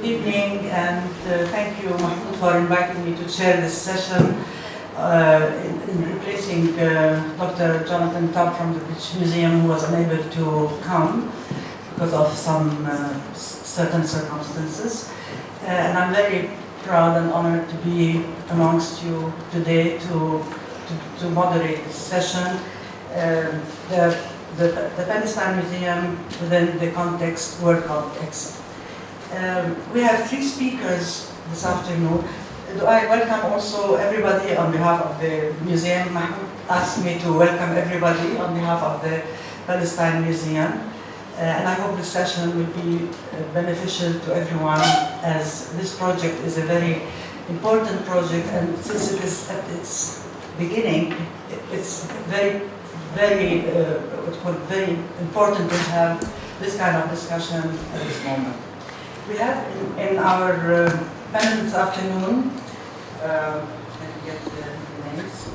Good evening, and thank you, Mahmoud, for inviting me to chair this session in replacing Dr. Jonathan Tubb from the British Museum, who was unable to come because of some certain circumstances. And I'm very proud and honored to be amongst you today to moderate this session. The Palestine Museum within the world context. We have three speakers this afternoon. Do I welcome also everybody on behalf of the museum? Mahmoud asked me to welcome everybody on behalf of the Palestine Museum. And I hope this session will be beneficial to everyone, as this project is a very important project, and since it is at its beginning, it's very important to have this kind of discussion at this moment. We have in our panel this afternoon, let me get the names.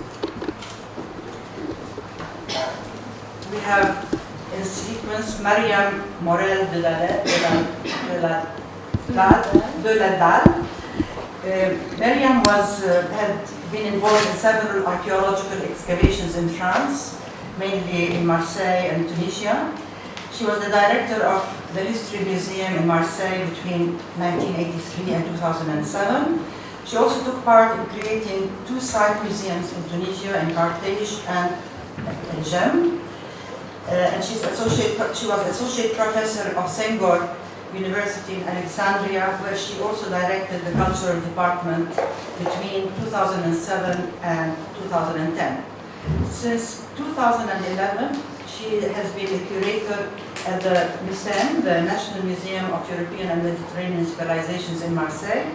We have in sequence Myriame, Morel, de la Dalle. Myriame had been involved in several archaeological excavations in France, mainly in Marseille and Tunisia. She was the director of the History Museum in Marseille between 1983 and 2007. She also took part in creating two site museums in Tunisia, in Carthage and Gem. And she was associate professor of Senghor University in Alexandria, where she also directed the cultural department between 2007 and 2010. Since 2011, she has been a curator at the MUSEM, the National Museum of European and Mediterranean Civilizations in Marseille.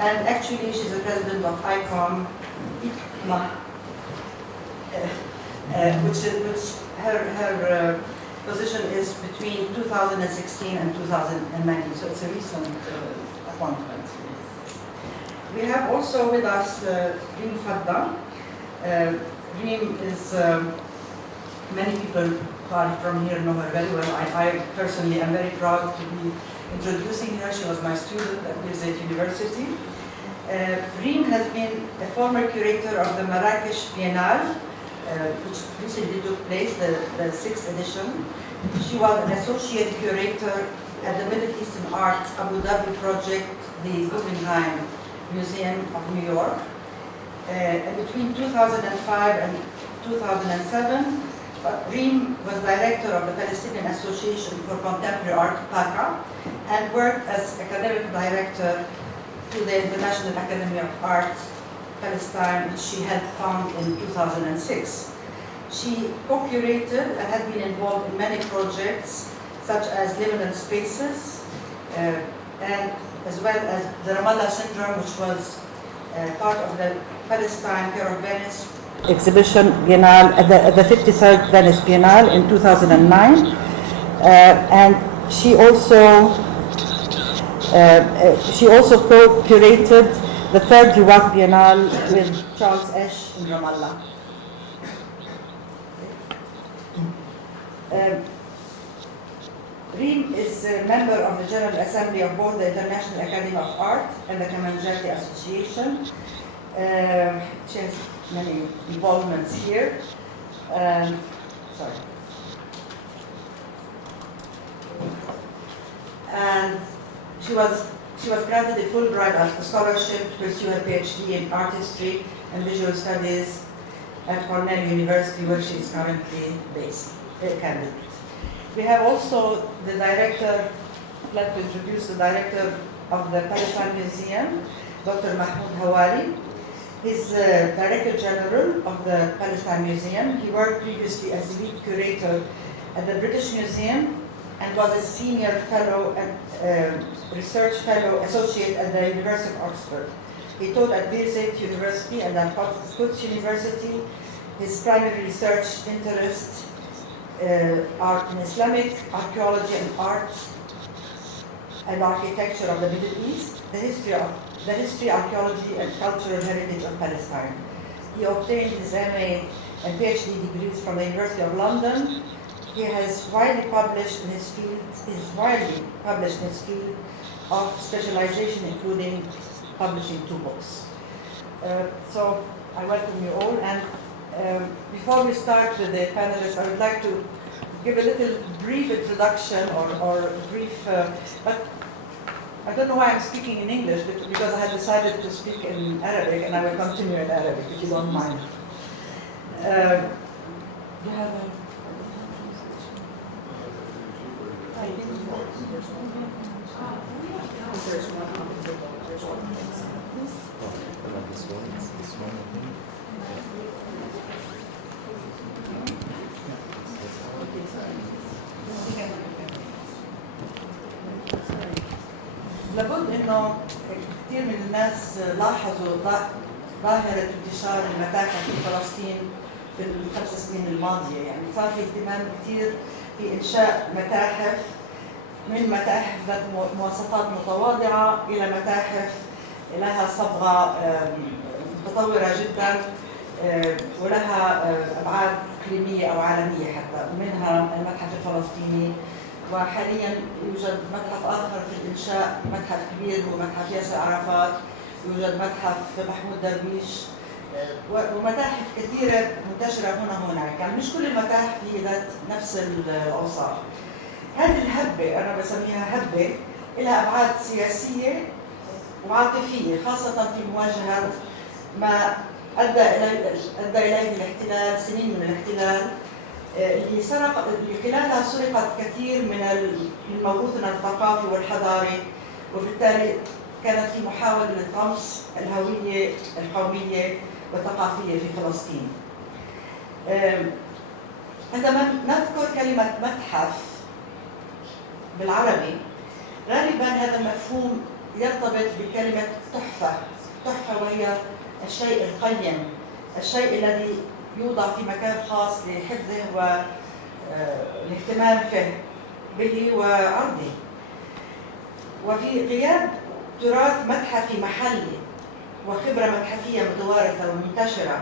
And actually, she's the president of ICOM, which her position is between 2016 and 2019, so it's a recent appointment. We have also with us Reem Fadda. Reem is, many people from here know her very well. I personally am very proud to be introducing her. She was my student at Birzeit University. Reem has been a former curator of the Marrakesh Biennale, which recently took place, the 6th edition. She was an associate curator at the Middle Eastern Art Abu Dhabi project, the Guggenheim Museum of New York. And between 2005 and 2007, Reem was director of the Palestinian Association for Contemporary Art, PACA, and worked as academic director to the International Academy of Arts, Palestine, which she had founded in 2006. She co-curated and had been involved in many projects, such as liminal spaces, and as well as the Ramallah Syndrome, which was part of the Palestine Pair of Venice exhibition Biennale at the 53rd Venice Biennale in 2009, and she also co-curated the 3rd Ruwaq Biennale with Charles Esch in Ramallah. Reem is a member of the General Assembly of both the International Academy of Art and the Qalandiya Association. She has many involvements here. And she was granted a Fulbright scholarship to pursue her PhD in art history and visual studies at Cornell University, where she is currently based, candidate. We have also the director, I'd like to introduce the director of the Palestine Museum, Dr. Mahmoud Hawari. He's the Director General of the Palestine Museum. He worked previously as the lead curator at the British Museum and was a senior fellow and research fellow associate at the University of Oxford. He taught at Birzeit University and at Quds University. His primary research interests are in Islamic archaeology and art and architecture of the Middle East, the history, archaeology, and cultural heritage of Palestine. He obtained his MA and PhD degrees from the University of London. He has widely published in his field, of specialization, including publishing 2 books. So I welcome you all, and before we start with the panelists, I would like to give a little brief introduction or brief, but I don't know why I'm speaking in English, because I had decided to speak in Arabic, and I will continue in Arabic, if you don't mind. You have a... There's one on the table. There's one. This one, I think. لابد انه كثير من الناس لاحظوا ظاهرة انتشار المتاحف في فلسطين في ال5 سنين الماضية، يعني صار في اهتمام كثير في انشاء متاحف، من متاحف ذات مواصفات متواضعة إلى متاحف لها صبغة متطورة جدا ولها أبعاد إقليمية أو عالمية حتى، ومنها المتحف الفلسطيني. وحاليا يوجد متحف آخر في الإنشاء، متحف كبير هو متحف ياسر عرفات، يوجد متحف محمود درويش، ومتاحف كثيرة منتشرة هنا وهناك. يعني مش كل المتاحف هي ذات نفس الأوصاف. هذه الهبة أنا بسميها هبة، لها أبعاد سياسية وعاطفية، خاصة في مواجهة ما أدى إليه الاحتلال، سنين من الاحتلال اللي خلالها سرقت كثير من موروثنا الثقافي والحضاري، وبالتالي كانت في محاولة لطمس الهوية القومية والثقافية في فلسطين. عندما نذكر كلمة متحف بالعربي غالبا هذا المفهوم يرتبط بكلمة تحفة، تحفة وهي الشيء القيم، الشيء الذي يوضع في مكان خاص لحفظه والاهتمام به وعرضه. وفي غياب تراث متحفي محلي وخبرة متحفية متوارثة ومنتشرة،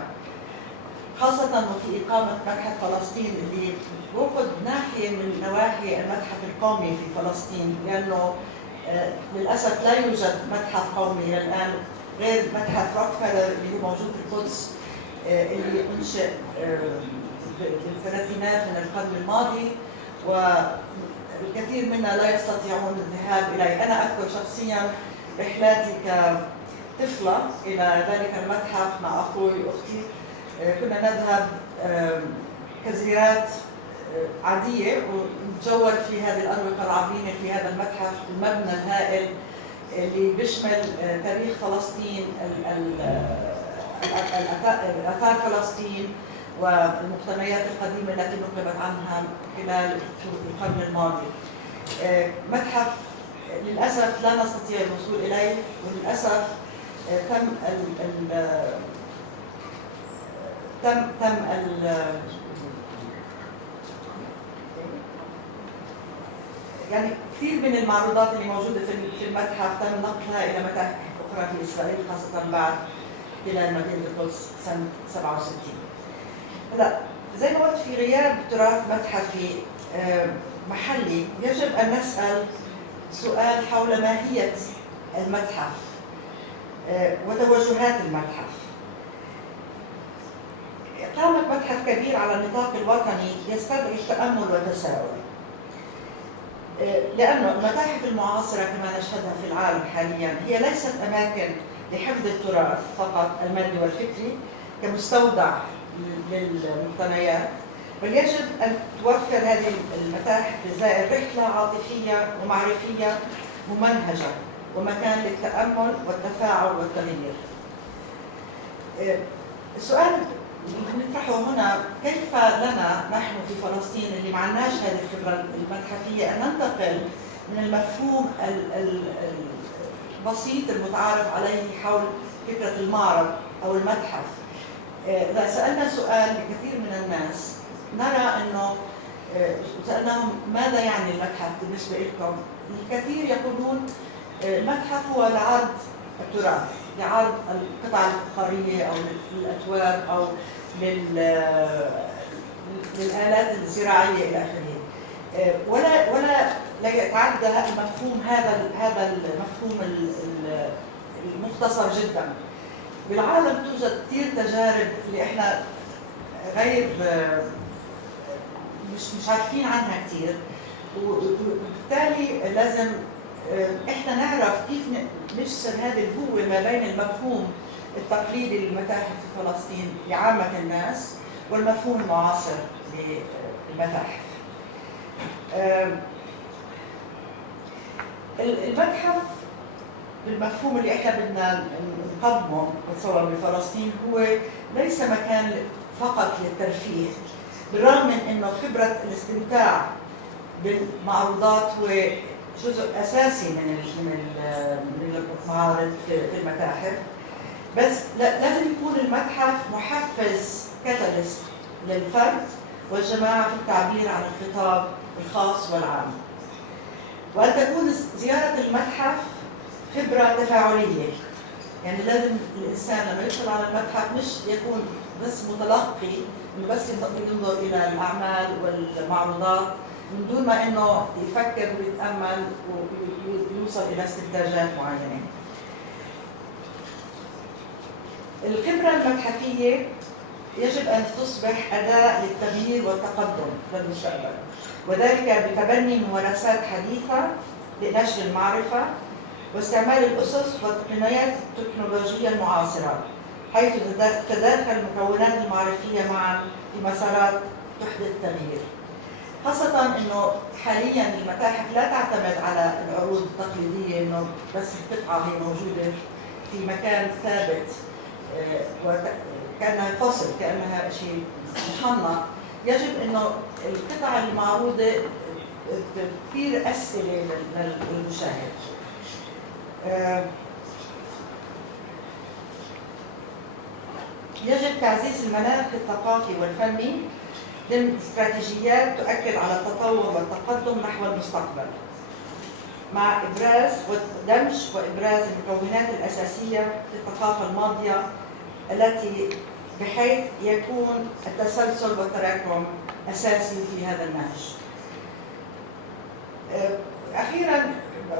خاصة وفي إقامة متحف فلسطين اللي بيأخذ ناحية من نواحي المتحف القومي في فلسطين، لأنه للأسف لا يوجد متحف قومي إلى الآن غير متحف روكفلر اللي هو موجود في القدس، اللي أنشئ في الثلاثينات من القرن الماضي، والكثير منا لا يستطيعون الذهاب إليه. أنا أذكر شخصياً رحلاتي كطفلة إلى ذلك المتحف مع أخوي وأختي، كنا نذهب كزيارات عادية ونتجول في هذه الأروقة العظيمة في هذا المتحف، المبنى الهائل اللي بيشمل تاريخ فلسطين، آثار فلسطين والمقتنيات القديمة التي نقبت عنها خلال القرن الماضي. متحف للأسف لا نستطيع الوصول إليه، وللأسف تم يعني كثير من المعروضات اللي موجودة في المتحف تم نقلها إلى متاحف أخرى في إسرائيل، خاصة بعد احتلال مدينة القدس سنة 67. هلا زي ما قلت، في غياب تراث متحفي محلي يجب أن نسأل سؤال حول ماهية المتحف وتوجهات المتحف. إقامة متحف كبير على النطاق الوطني يستدعي التأمل والتساؤل، لأن المتاحف المعاصرة كما نشهدها في العالم حاليا هي ليست أماكن لحفظ التراث فقط المادي والفكري كمستودع للمقتنيات، بل يجب أن توفر هذه المتاحف للزائر رحلة عاطفية ومعرفية ممنهجة ومكان للتأمل والتفاعل والتغيير. السؤال اللي نطرحه هنا، كيف لنا نحن في فلسطين اللي ما عندناش هذه الخبرة المتحفية أن ننتقل من المفهوم البسيط المتعارف عليه حول فكرة المعرض أو المتحف. إذا سألنا سؤال لكثير من الناس نرى أنه سألناهم ماذا يعني المتحف بالنسبة لكم؟ الكثير يقولون المتحف هو لعرض التراث، لعرض القطع الفخارية أو للأتواب أو للآلات الزراعية إلى آخره، ولا ليتعدى المفهوم هذا المفهوم المختصر جدا. بالعالم توجد كثير تجارب اللي احنا غير مش عارفين عنها كثير، وبالتالي لازم احنا نعرف كيف نفصل هذه الهوة ما بين المفهوم التقليدي للمتاحف في فلسطين لعامة الناس والمفهوم المعاصر للمتاحف. المتحف بالمفهوم اللي احنا بدنا نقدمه بتصور بفلسطين هو ليس مكان فقط للترفيه، بالرغم من انه خبرة الاستمتاع بالمعروضات هو جزء اساسي من المعارض في المتاحف، بس لازم يكون المتحف محفز كاتاليست للفرد والجماعة في التعبير عن الخطاب الخاص والعام، وأن تكون زيارة المتحف خبرة تفاعلية. يعني لازم الإنسان لما يدخل على المتحف مش يكون بس متلقي، إنه بس ينظر إلى الأعمال والمعروضات من دون ما إنه يفكر ويتأمل ويوصل إلى استنتاجات معينة. الخبرة المتحفية يجب أن تصبح أداة للتغيير والتقدم للمستقبل، وذلك بتبني ممارسات حديثة لنشر المعرفة واستعمال الأسس والتقنيات التكنولوجية المعاصرة، حيث تتداخل المكونات المعرفية معا في مسارات تحدث تغيير. خاصة إنه حالياً المتاحف لا تعتمد على العروض التقليدية، إنه بس القطعة هي موجودة في مكان ثابت كأنها فصل، كأنها شيء محنط. يجب إنه القطع المعروضة تثير أسئلة للمشاهد. يجب تعزيز المناخ الثقافي والفني ضمن استراتيجيات تؤكد على التطور والتقدم نحو المستقبل، مع إبراز ودمج وإبراز المكونات الأساسية في الثقافة الماضية التي بحيث يكون التسلسل والتراكم أساسي في هذا النهج. أخيراً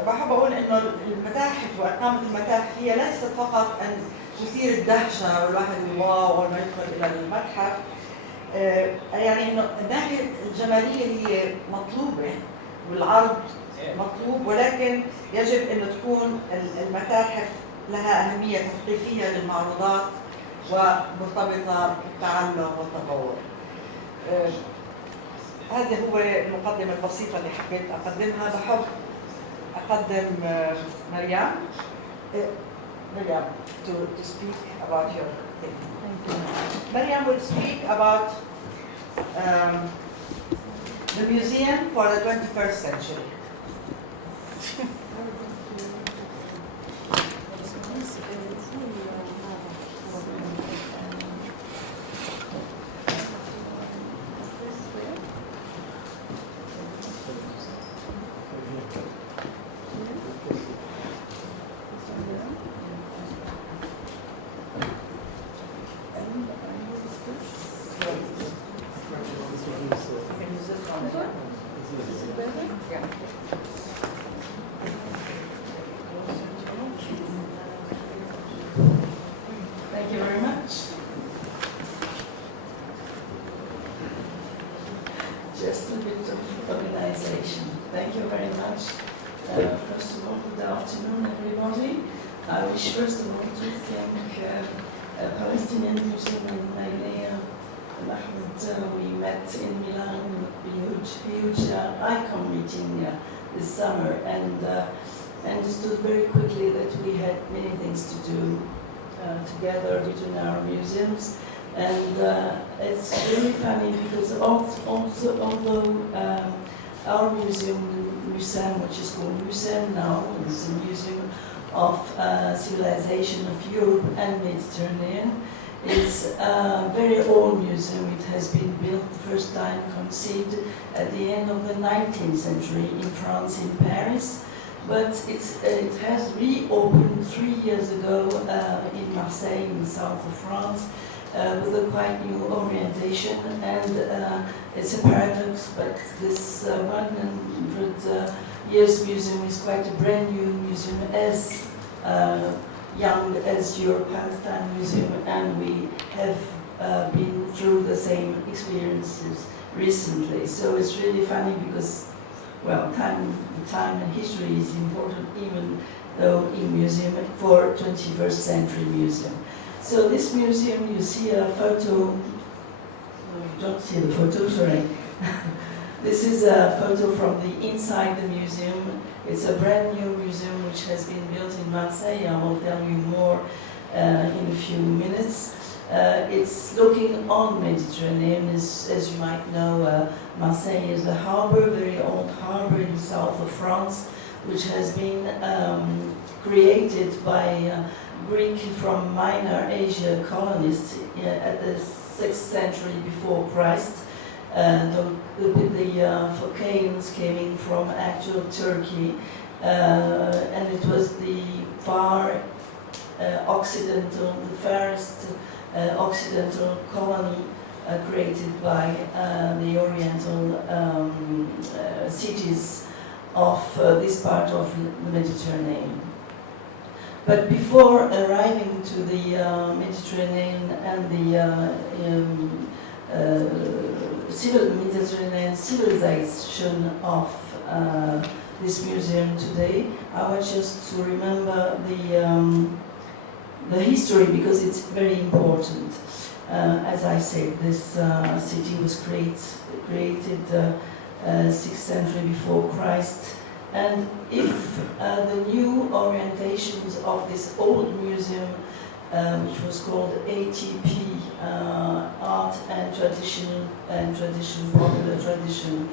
بحب أقول إنه المتاحف وإقامة المتاحف هي ليست فقط أن تثير الدهشة والواحد واو لما يدخل إلى المتحف، يعني إنه الناحية الجمالية هي مطلوبة والعرض مطلوب، ولكن يجب أن تكون المتاحف لها أهمية تثقيفية للمعروضات ومرتبطة بالتعلم والتطور. هذا هو المقدمة البسيطة اللي حبيت أقدمها. بحب أقدم مريم to speak about your thing. Myriame will speak about the museum for the 21st century. Just a bit of organization. Thank you very much. First of all, good afternoon, everybody. I wish first of all to thank Palestinian Museum in Myriame, Mahmoud. We met in Milan, a huge icon meeting this summer, and understood very quickly that we had many things to do together between our museums. And it's really funny because although our museum, Myriame, which is called Myriame now, is a museum of civilization of Europe and Mediterranean, is a very old museum. It has been built the first time, conceived at the end of the 19th century in France, in Paris. But it has reopened 3 years ago in Marseille, in the south of France, with a quite new orientation, and it's a paradox, but this 100 year's museum is quite a brand new museum, as young as your Palestine Museum, and we have been through the same experiences recently. So it's really funny because, well, time and history is important, even though in museum for 21st century museum. So this museum, you see a photo. No, you don't see the photo, sorry. This is a photo from the inside the museum. It's a brand new museum which has been built in Marseille. I will tell you more in a few minutes. It's looking on Mediterranean. As you might know, Marseille is a harbor, very old harbor in the south of France, which has been created by Greek from Minor Asia colonists at the 6th century before Christ. The Phocaeans came in from actual Turkey, and it was the far occidental, the farthest occidental colony created by the oriental cities of this part of the Mediterranean. But before arriving to the Mediterranean and the Mediterranean civilization of this museum today, I want just to remember the history, because it's very important. As I said, this city was created 6th century before Christ, and if the new orientations of this old museum, which was called ATP, Art and Tradition, Popular Tradition,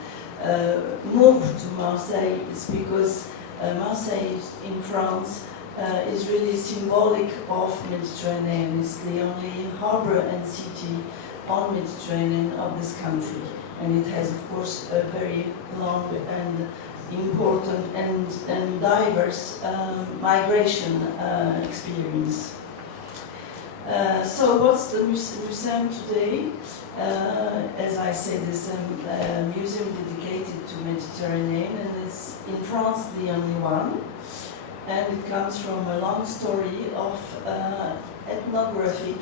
moved to Marseille, it's because Marseille in France is really symbolic of Mediterranean. It's the only harbor and city on Mediterranean of this country, and it has, of course, a very long and important and diverse migration experience. So what's the museum today? As I said, it's a museum dedicated to Mediterranean, and it's in France the only one. And it comes from a long story of ethnographic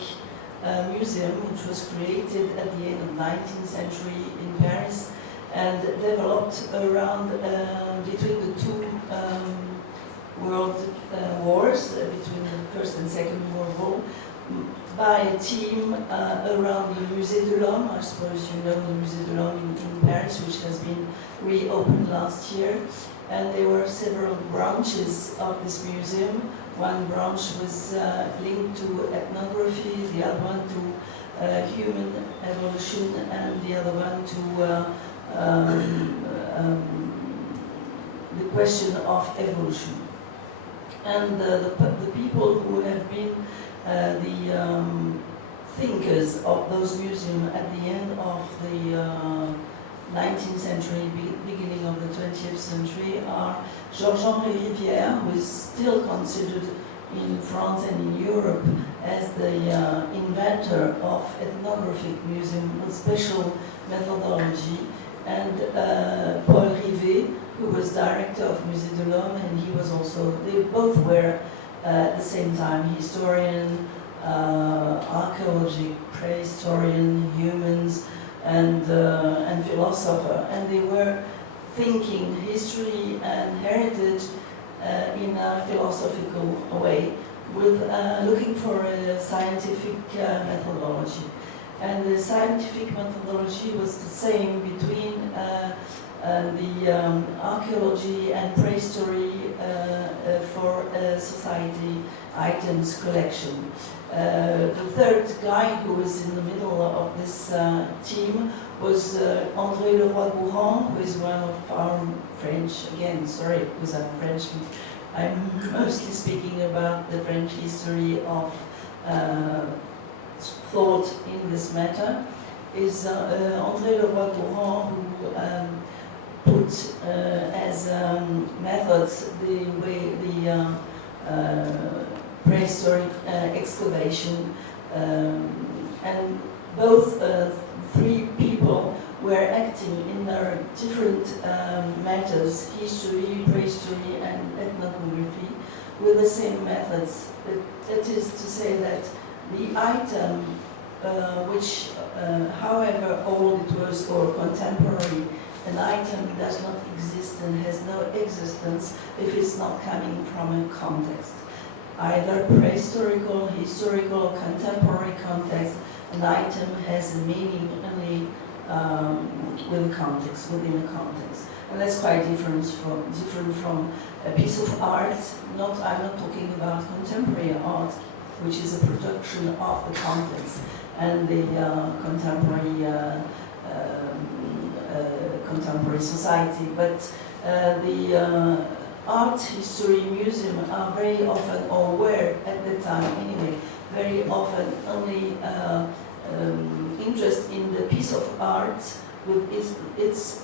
museum, which was created at the end of the 19th century in Paris and developed around between the two world wars, between the First and Second World War, by a team around the Musée de l'Homme. I suppose you know the Musée de l'Homme in Paris, which has been reopened last year. And there were several branches of this museum. One branch was linked to ethnography, the other one to human evolution, and the other one to the question of evolution. And the people who have been the thinkers of those museums at the end of the 19th century, beginning of the 20th century, are Georges-Henri Rivière, who is still considered in France and in Europe as the inventor of ethnographic museum with special methodology, and Paul Rivet, who was director of Musée de l'Homme, and he was also, they both were at the same time historian, archaeology, prehistorian, humans, and philosopher, and they were thinking history and heritage in a philosophical way, with looking for a scientific methodology. And the scientific methodology was the same between the archaeology and prehistory for society items collection. The third guy who was in the middle of this team was André Leroy-Gourand, who is one of our French, again, sorry, because I'm French, I'm mostly speaking about the French history of thought in this matter, is André Leroy-Gourand, who put as methods the way the prehistoric excavation, and both three people were acting in their different matters, history, prehistory, and ethnography, with the same methods. That is to say that the item, which, however old it was or contemporary, an item does not exist and has no existence if it's not coming from a context. Either prehistorical, historical, or contemporary context, an item has a meaning only with a context, within a context. And that's quite different from a piece of art. I'm not talking about contemporary art, which is a production of the context and the contemporary society. But the art history museum are very often, or were at the time anyway, very often only interest in the piece of art with its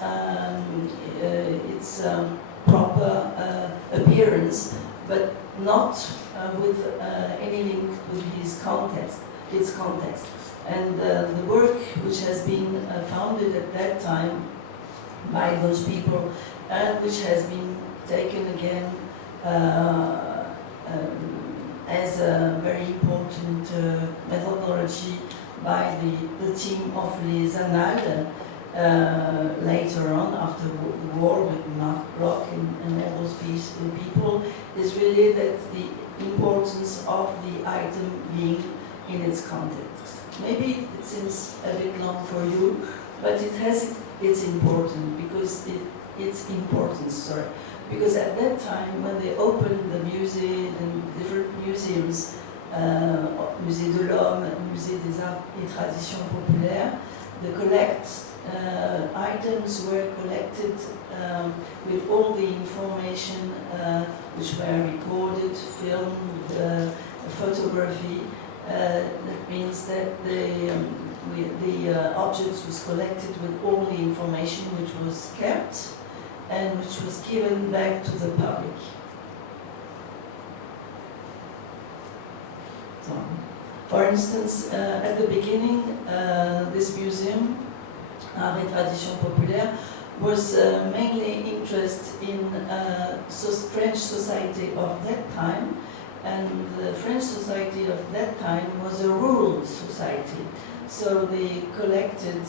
proper appearance, but not with any link with its context. And the work which has been founded at that time by those people, and which has been taken again as a very important methodology by the team of Les Annales later on, after the war with Mark Rock and all those people, is really that the importance of the item being in its context. Maybe it seems a bit long for you, but it has its importance because because at that time when they opened the museum and different museums, Musée de l'Homme, Musée des Arts et Traditions Populaires, the items were collected with all the information which were recorded, filmed, photography. That means that the objects was collected with all the information which was kept and which was given back to the public. So, for instance, at the beginning, this museum, Arts et Traditions Populaires, was mainly interested in French society of that time, and the French society of that time was a rural society. So they collected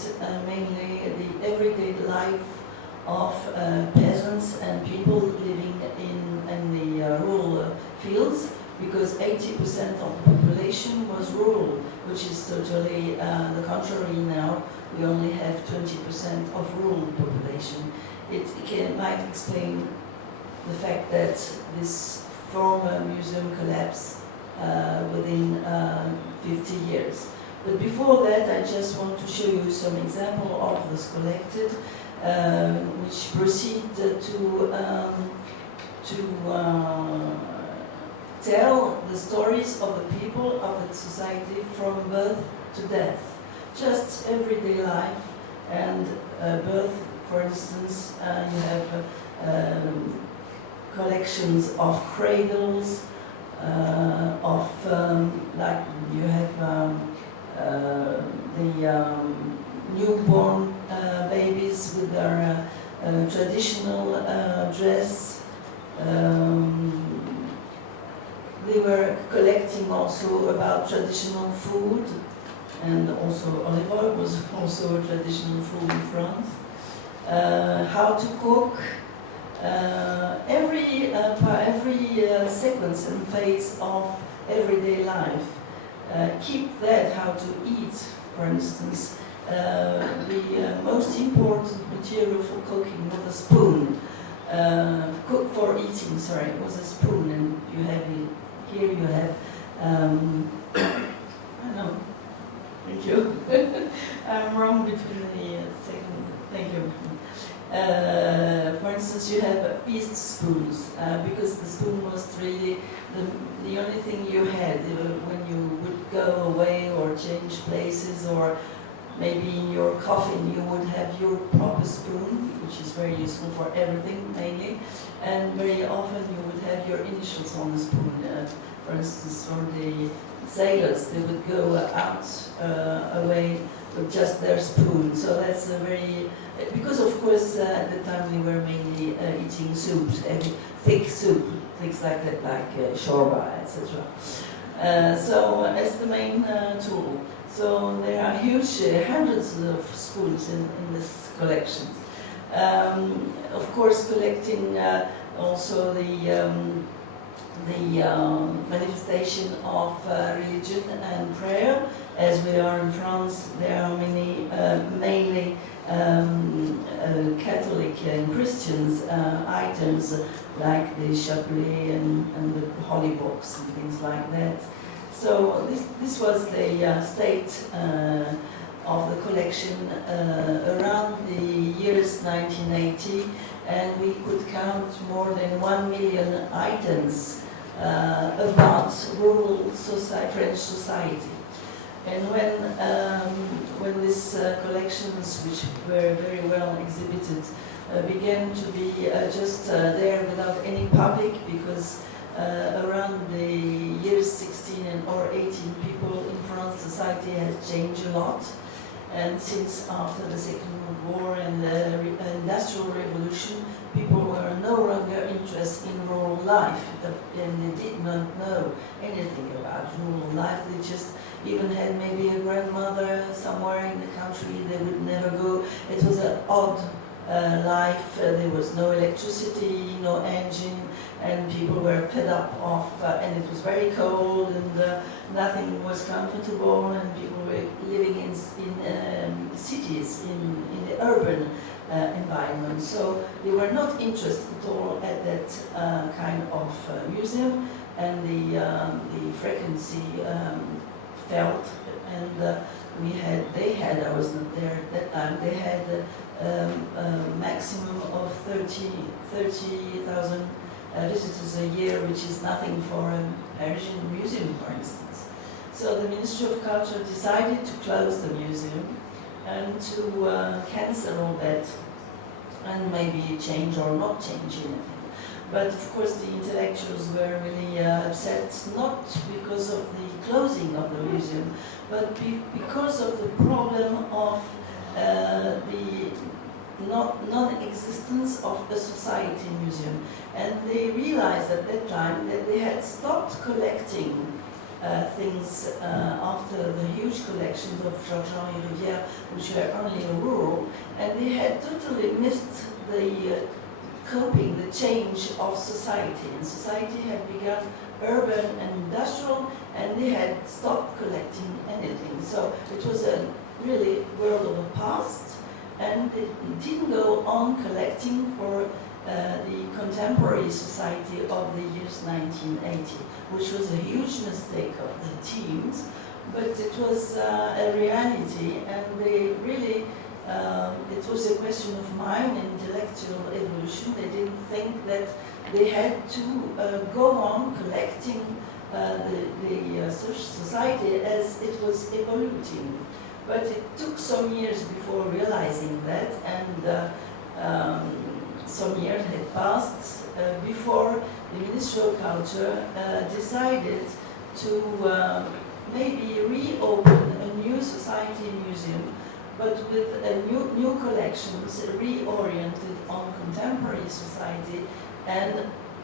mainly the everyday life of peasants and people living in the rural fields, because 80% of the population was rural, which is totally the contrary now. We only have 20% of rural population. It might explain the fact that this former museum collapsed within 50 years. But before that, I just want to show you some example of this collected, which proceed to tell the stories of the people of the society from birth to death. Just everyday life and birth, for instance, you have collections of cradles, like you have the newborn babies with their traditional dress. They were collecting also about traditional food, and also olive oil was also a traditional food in France. How to cook. Every sequence and phase of everyday life. Keep that, how to eat, for instance. The most important material for cooking was a spoon. Cook for eating, sorry, was a spoon, and you have it. Here you have, I know, thank you. I'm wrong between the second, thank you. For instance, you have feast spoons, because the spoon was really the only thing you had when you would go away or change places or maybe in your coffin you would have your proper spoon, which is very useful for everything mainly, and very often you would have your initials on the spoon. For instance, for the sailors, they would go out away with just their spoon. So that's a very, because of course at the time we were mainly eating soups, thick soup, things like that, like shorba, etc. So as the main tool. So there are huge, hundreds of spoons in this collection. Of course, collecting also the manifestation of religion and prayer. As we are in France, there are many, mainly Catholic and Christians items like the chapelet and the holy books and things like that. So this was the state of the collection around the years 1980, and we could count more than 1 million items about rural French society. And when these collections, which were very well exhibited, began to be just there without any public, because around the years 16 or 18, people in France, society has changed a lot. And since after the Second World War and the Industrial Revolution, people were no longer interested in rural life, and they did not know anything about rural life. They just even had maybe a grandmother somewhere in the country, they would never go. It was an odd life. There was no electricity, no engine, and people were fed up of, and it was very cold, and nothing was comfortable, and people were living in cities, in the urban environment. So they were not interested at all at that kind of museum, and the frequency felt, and they had, I was not there at that time, they had a maximum of 30,000 visitors a year, which is nothing for a Parisian museum, for instance. So the Ministry of Culture decided to close the museum and to cancel all that, and maybe change or not change anything. But of course the intellectuals were really upset, not because of the closing of the museum, but because of the problem of the non-existence of a society museum. And they realized at that time that they had stopped collecting things after the huge collections of Georges-Henri Rivière, which were only rural, and they had totally missed the coping, the change of society. And society had begun urban and industrial, and they had stopped collecting anything. So it was a really world of the past, and they didn't go on collecting for the contemporary society of the years 1980, which was a huge mistake of the teams, but it was a reality, and they really, it was a question of mind and intellectual evolution. They didn't think that they had to go on collecting the society as it was evolving. But it took some years before realizing that, and some years had passed before the Ministry of Culture decided to maybe reopen a new society museum, but with new collections reoriented on contemporary society and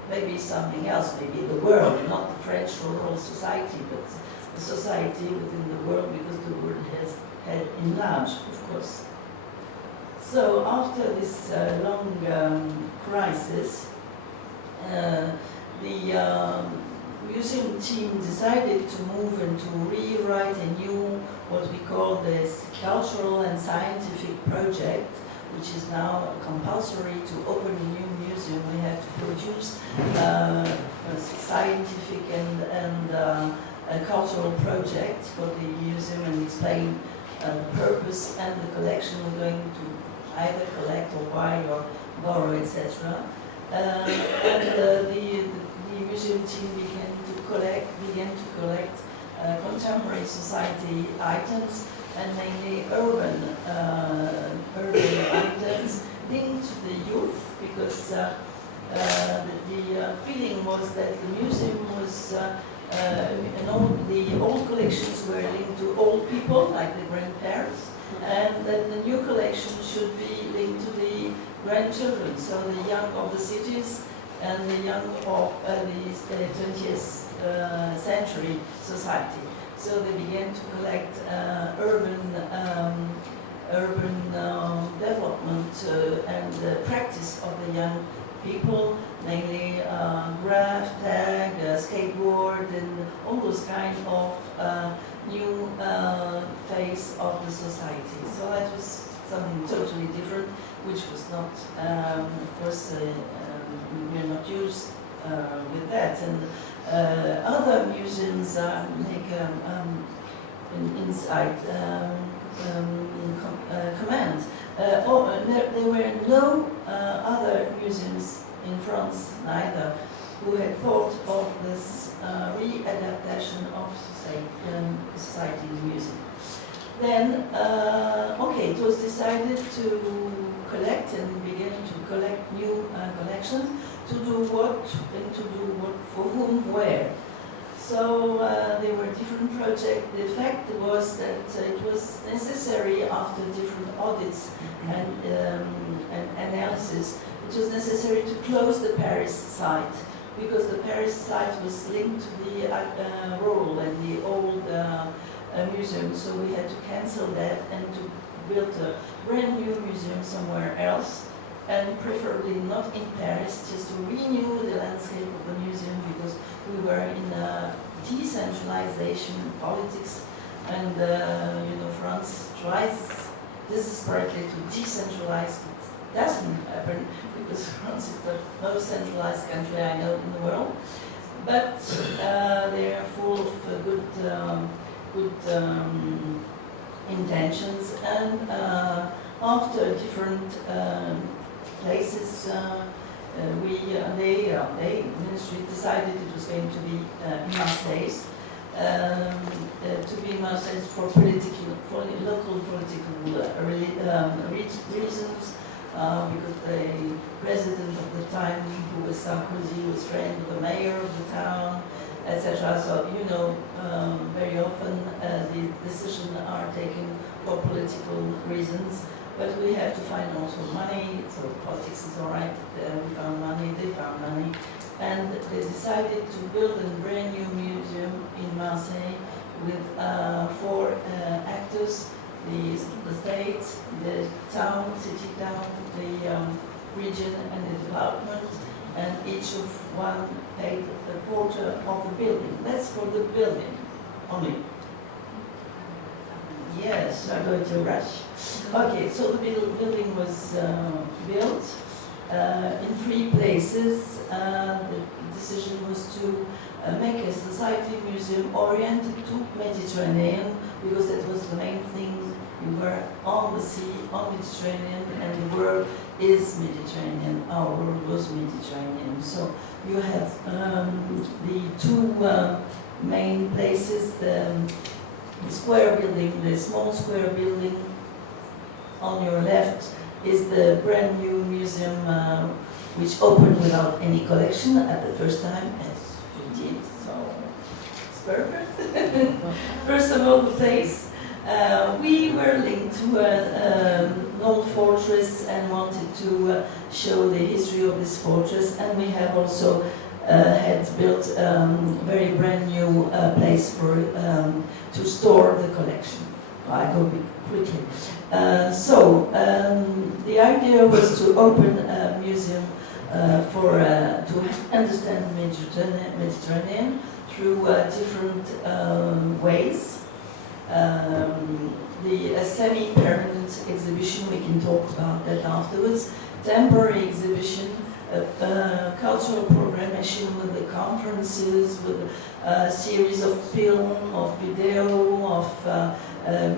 maybe something else, maybe the world, not the French rural society, but the society within the world, because the world had enlarged, of course. So after this long crisis, the museum team decided to move and to rewrite a new, what we call this cultural and scientific project, which is now compulsory to open a new museum. We have to produce a scientific and a cultural project for the museum and explain the purpose and the collection we're going to either collect or buy or borrow, etc. And the museum team began to collect contemporary society items, and mainly urban items linked to the youth, because the feeling was that the museum was, the old collections were linked to old people, like the grandparents, and that the new collection should be linked to the grandchildren, so the young of the cities and the young of the 20th century society. So they began to collect urban development and practice of the young people, namely graph, tag, skateboard, and all those kind of new phase of the society. So that was something totally different, which was not, of course, we are not used with that. And other museums make inside command. There were no other museums in France neither who had thought of this readaptation of society museum. Then, okay, it was decided to collect and begin to collect new collections, to do what, and to do what, for whom, where. So there were different projects. The fact was that it was necessary, after different audits and analysis, it was necessary to close the Paris site, because the Paris site was linked to the rural and the old museum, so we had to cancel that and to build a brand new museum somewhere else, and preferably not in Paris, just to renew the landscape of the museum, because we were in a decentralization politics, and France tries desperately to decentralize, but doesn't happen, because France is the most centralized country I know in the world. But they are full of good intentions, and after different places, the ministry decided it was going to be in Marseille, for local political reasons, because the president of the time, who was Sarkozy, was friend of the mayor of the town, etc. So, very often the decisions are taken for political reasons, but we have to find also money, so politics is all right, we found money, they found money, and they decided to build a brand new museum in Marseille with 4 actors, the state, the town, city town, the region and the development, and each of one paid a quarter of the building. That's for the building only. Yes, I'm going to rush. Okay, so the building was built in 3 places. The decision was to make a society museum oriented to Mediterranean, because that was the main thing. We were on the sea, on Mediterranean, and the world is Mediterranean. Our world was Mediterranean. So you have the 2 main places, the square building, the small square building on your left is the brand new museum, which opened without any collection at the first time, as you did, so it's perfect. First of all, the place. We were linked to an old fortress and wanted to show the history of this fortress, and we have also had built a very brand new place for to store the collection. I go quickly. The idea was to open a museum to understand Mediterranean through different ways. The semi-permanent exhibition, we can talk about that afterwards. Temporary exhibition, cultural programmation with the conferences, with a series of film, of video, of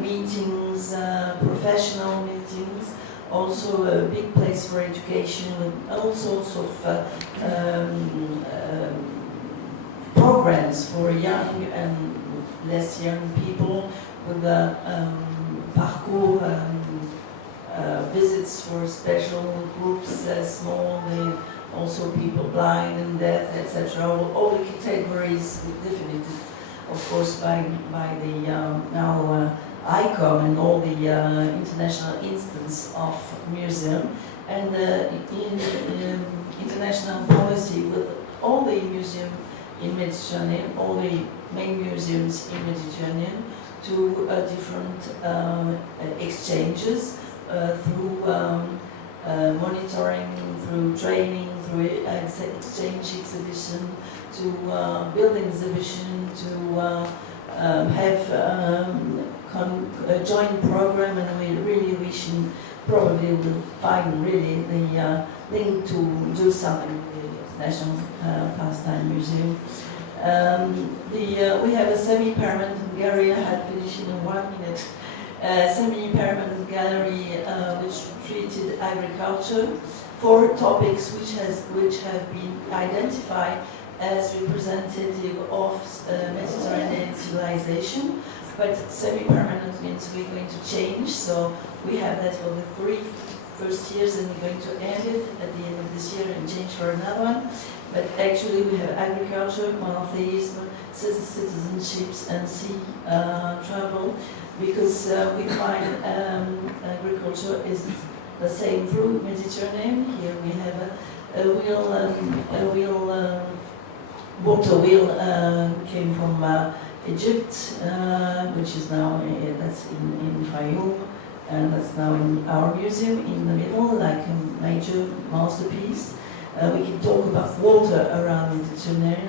meetings, professional meetings. Also a big place for education with all sorts of programs for young and less young people, with the parcours visits for special groups, small, also people blind and deaf, etc. All the categories definitely, of course, by the now ICOM and all the international instance of museum, and in international policy with all the museum in Mediterranean, all the main museums in Mediterranean, to different exchanges through monitoring, through training, through exchange exhibition, to building exhibition, to have a joint program, and we really wish and probably will find really the link to do something with the National Palestine Museum. We have a semi-permanent gallery. I had finished in 1 minute. Semi-permanent gallery which treated agriculture, 4 topics which have been identified as representative of Mediterranean civilization, but semi-permanent means we're going to change, so we have that for the 3 first years, and we're going to end it at the end of this year and change for another one. But actually we have agriculture, monotheism, citizenships, and sea travel, because we find agriculture is the same through Mediterranean. Here we have water wheel came from Egypt, which is now that's in Fayoum, and that's now in our museum in the middle, like a major masterpiece. We can talk about water around Mediterranean.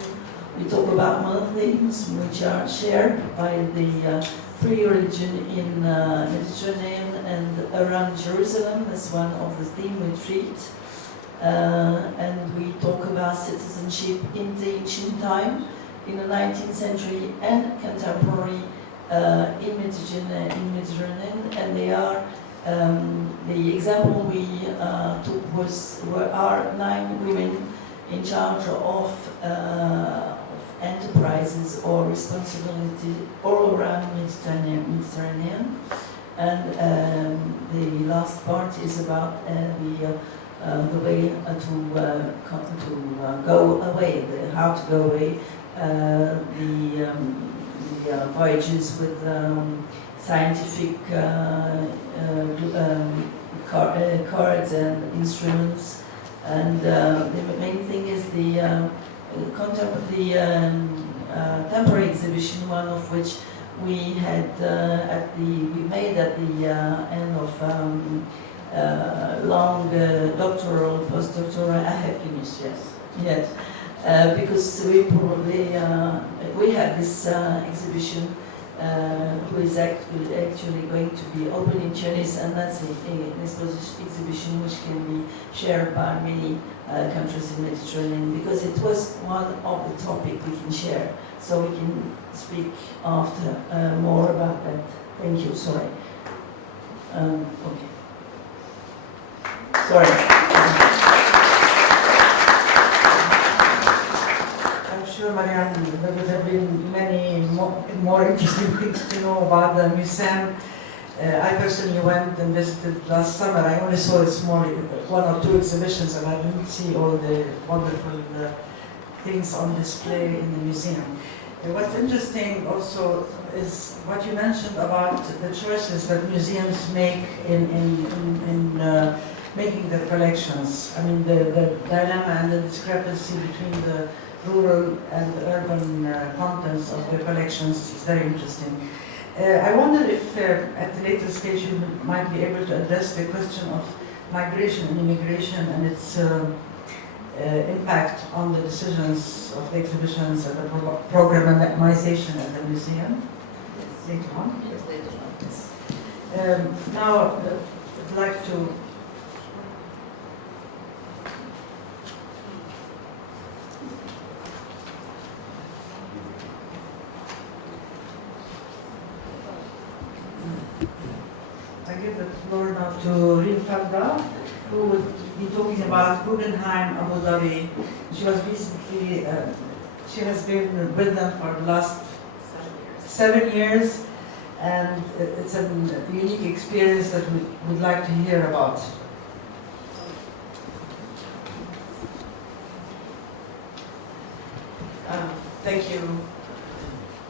We talk about monotheisms, which are shared by the 3 religions in Mediterranean and around Jerusalem. That's one of the themes we treat. And we talk about citizenship in the ancient time, in the 19th century, and contemporary in Mediterranean. And they are the example we took are 9 women in charge of enterprises or responsibility all around Mediterranean. And the last part is about the way to go away, how to go away, the voyages with scientific cards and instruments, and the main thing is the temporary exhibition, one of which we had we made at the end of long doctoral, postdoctoral. I have finished, yes, because we probably we have this exhibition who is actually going to be open in Tunis, and that's an exhibition which can be shared by many countries in Mediterranean, because it was one of the topics we can share. So we can speak after more about that. Thank you. Sorry. Okay. Sorry. I'm sure, Myriame, there would have been many more interesting things to know about the museum. I personally went and visited last summer. I only saw a small 1 or 2 exhibitions, and I didn't see all the wonderful things on display in the museum. What's interesting also is what you mentioned about the choices that museums make in making their collections. I mean, the dilemma and the discrepancy between the rural and urban contents of their collections is very interesting. I wonder if at the later stage you might be able to address the question of migration and immigration and its impact on the decisions of the exhibitions and the programmization at the museum. Yes. Later on? Yes, later on. Yes. Now, I'd like to give the floor now to Reem Fadda, who will be talking about Guggenheim Abu Dhabi. She was recently, she has been with them for the last 7 years. and it's a unique experience that we would like to hear about.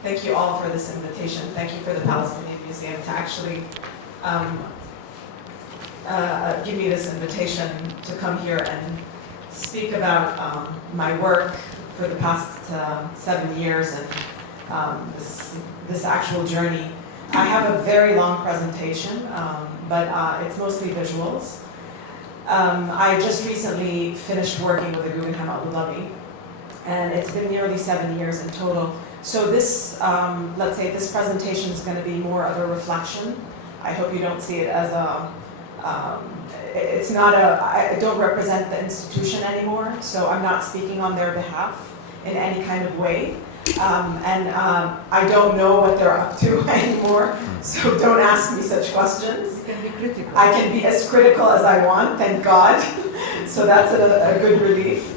Thank you all for this invitation. Thank you for the Palestinian Museum to actually give me this invitation to come here and speak about my work for the past 7 years and this actual journey. I have a very long presentation, but it's mostly visuals. I just recently finished working with the Guggenheim Abu Dhabi, and it's been nearly 7 years in total. So this, let's say this presentation is going to be more of a reflection. I hope you don't see it as a, it's not a, I don't represent the institution anymore, so I'm not speaking on their behalf in any kind of way. I don't know what they're up to anymore, so don't ask me such questions. You can be critical. I can be as critical as I want, thank God. So that's a good relief.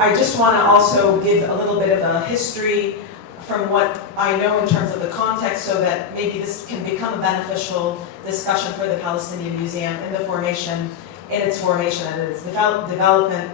I just want to also give a little bit of a history from what I know in terms of the context, so that maybe this can become a beneficial discussion for the Palestinian Museum in its formation and its development.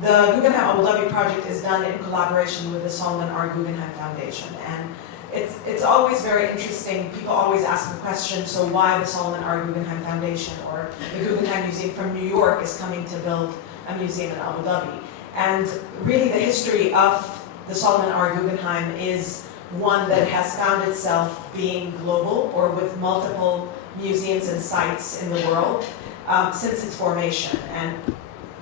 The Guggenheim Abu Dhabi project is done in collaboration with the Solomon R. Guggenheim Foundation, and it's always very interesting. People always ask the question, so why the Solomon R. Guggenheim Foundation, or the Guggenheim Museum from New York is coming to build a museum in Abu Dhabi? And really the history of the Solomon R. Guggenheim is one that has found itself being global, or with multiple museums and sites in the world since its formation. And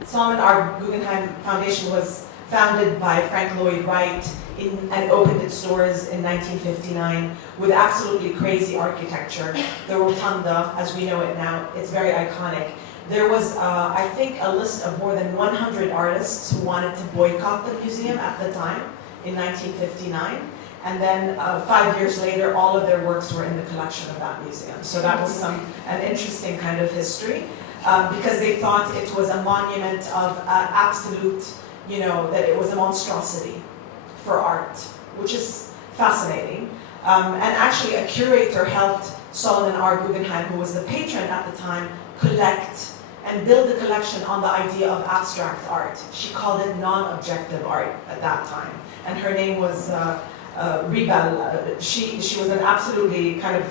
Solomon R. Guggenheim Foundation was founded by Frank Lloyd Wright and opened its doors in 1959 with absolutely crazy architecture. The rotunda, as we know it now, it's very iconic. There was, I think, a list of more than 100 artists who wanted to boycott the museum at the time in 1959. And then 5 years later, all of their works were in the collection of that museum. So that was an interesting kind of history. Because they thought it was a monument of absolute, that it was a monstrosity for art, which is fascinating. And actually a curator helped Solomon R. Guggenheim, who was the patron at the time, collect and build a collection on the idea of abstract art. She called it non-objective art at that time. And her name was Rebel. She was an absolutely kind of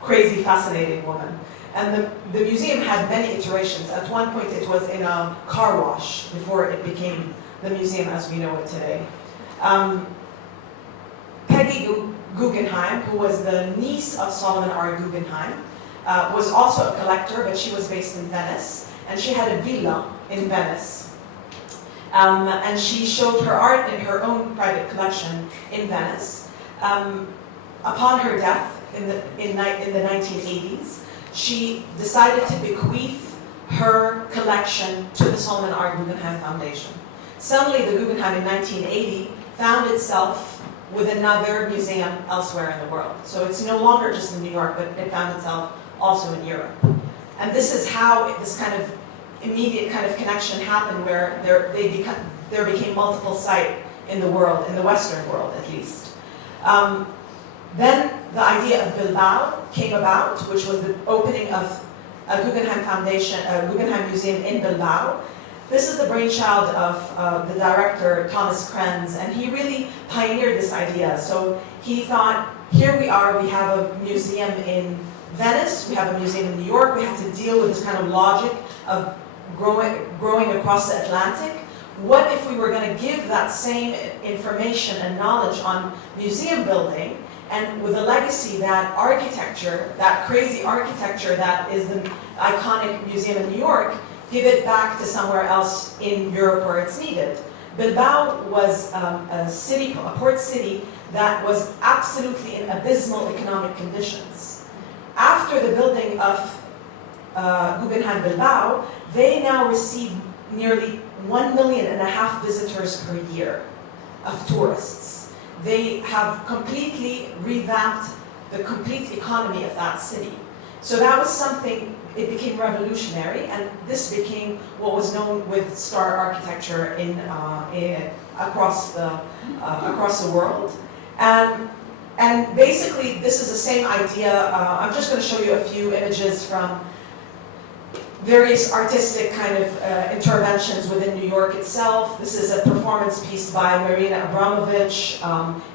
crazy, fascinating woman. And the museum had many iterations. At one point it was in a car wash before it became the museum as we know it today. Peggy Guggenheim, who was the niece of Solomon R. Guggenheim, was also a collector, but she was based in Venice. And she had a villa in Venice. And she showed her art in her own private collection in Venice. Upon her death in the 1980s, she decided to bequeath her collection to the Solomon R. Guggenheim Foundation. Suddenly, the Guggenheim in 1980 found itself with another museum elsewhere in the world. So it's no longer just in New York, but it found itself also in Europe. And this is how this kind of immediate kind of connection happened, where there became multiple sites in the world, in the Western world at least. Then the idea of Bilbao came about, which was the opening of a Guggenheim Foundation, a Guggenheim Museum in Bilbao. This is the brainchild of the director, Thomas Krenz, and he really pioneered this idea. So he thought, here we are, we have a museum in Venice, we have a museum in New York, we have to deal with this kind of logic of growing across the Atlantic. What if we were going to give that same information and knowledge on museum building, and with a legacy that architecture, that crazy architecture that is the iconic museum in New York, give it back to somewhere else in Europe where it's needed. Bilbao was a port city that was absolutely in abysmal economic conditions. After the building of Guggenheim Bilbao, they now receive nearly 1.5 million visitors per year of tourists. They have completely revamped the complete economy of that city. So that was something it became revolutionary, and this became what was known with star architecture across the world. And basically, this is the same idea. I'm just going to show you a few images from various artistic kind of interventions within New York itself. This is a performance piece by Marina Abramovich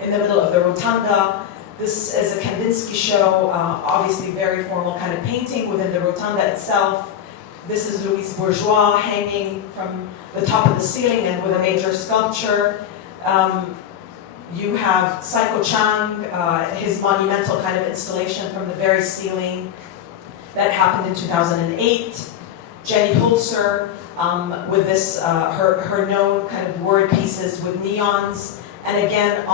in the middle of the Rotunda. This is a Kandinsky show, obviously very formal kind of painting within the Rotunda itself. This is Louise Bourgeois hanging from the top of the ceiling and with a major sculpture. You have Saiko Chang, his monumental kind of installation from the very ceiling that happened in 2008. Jenny Holzer with this, her known kind of word pieces with neons. And again,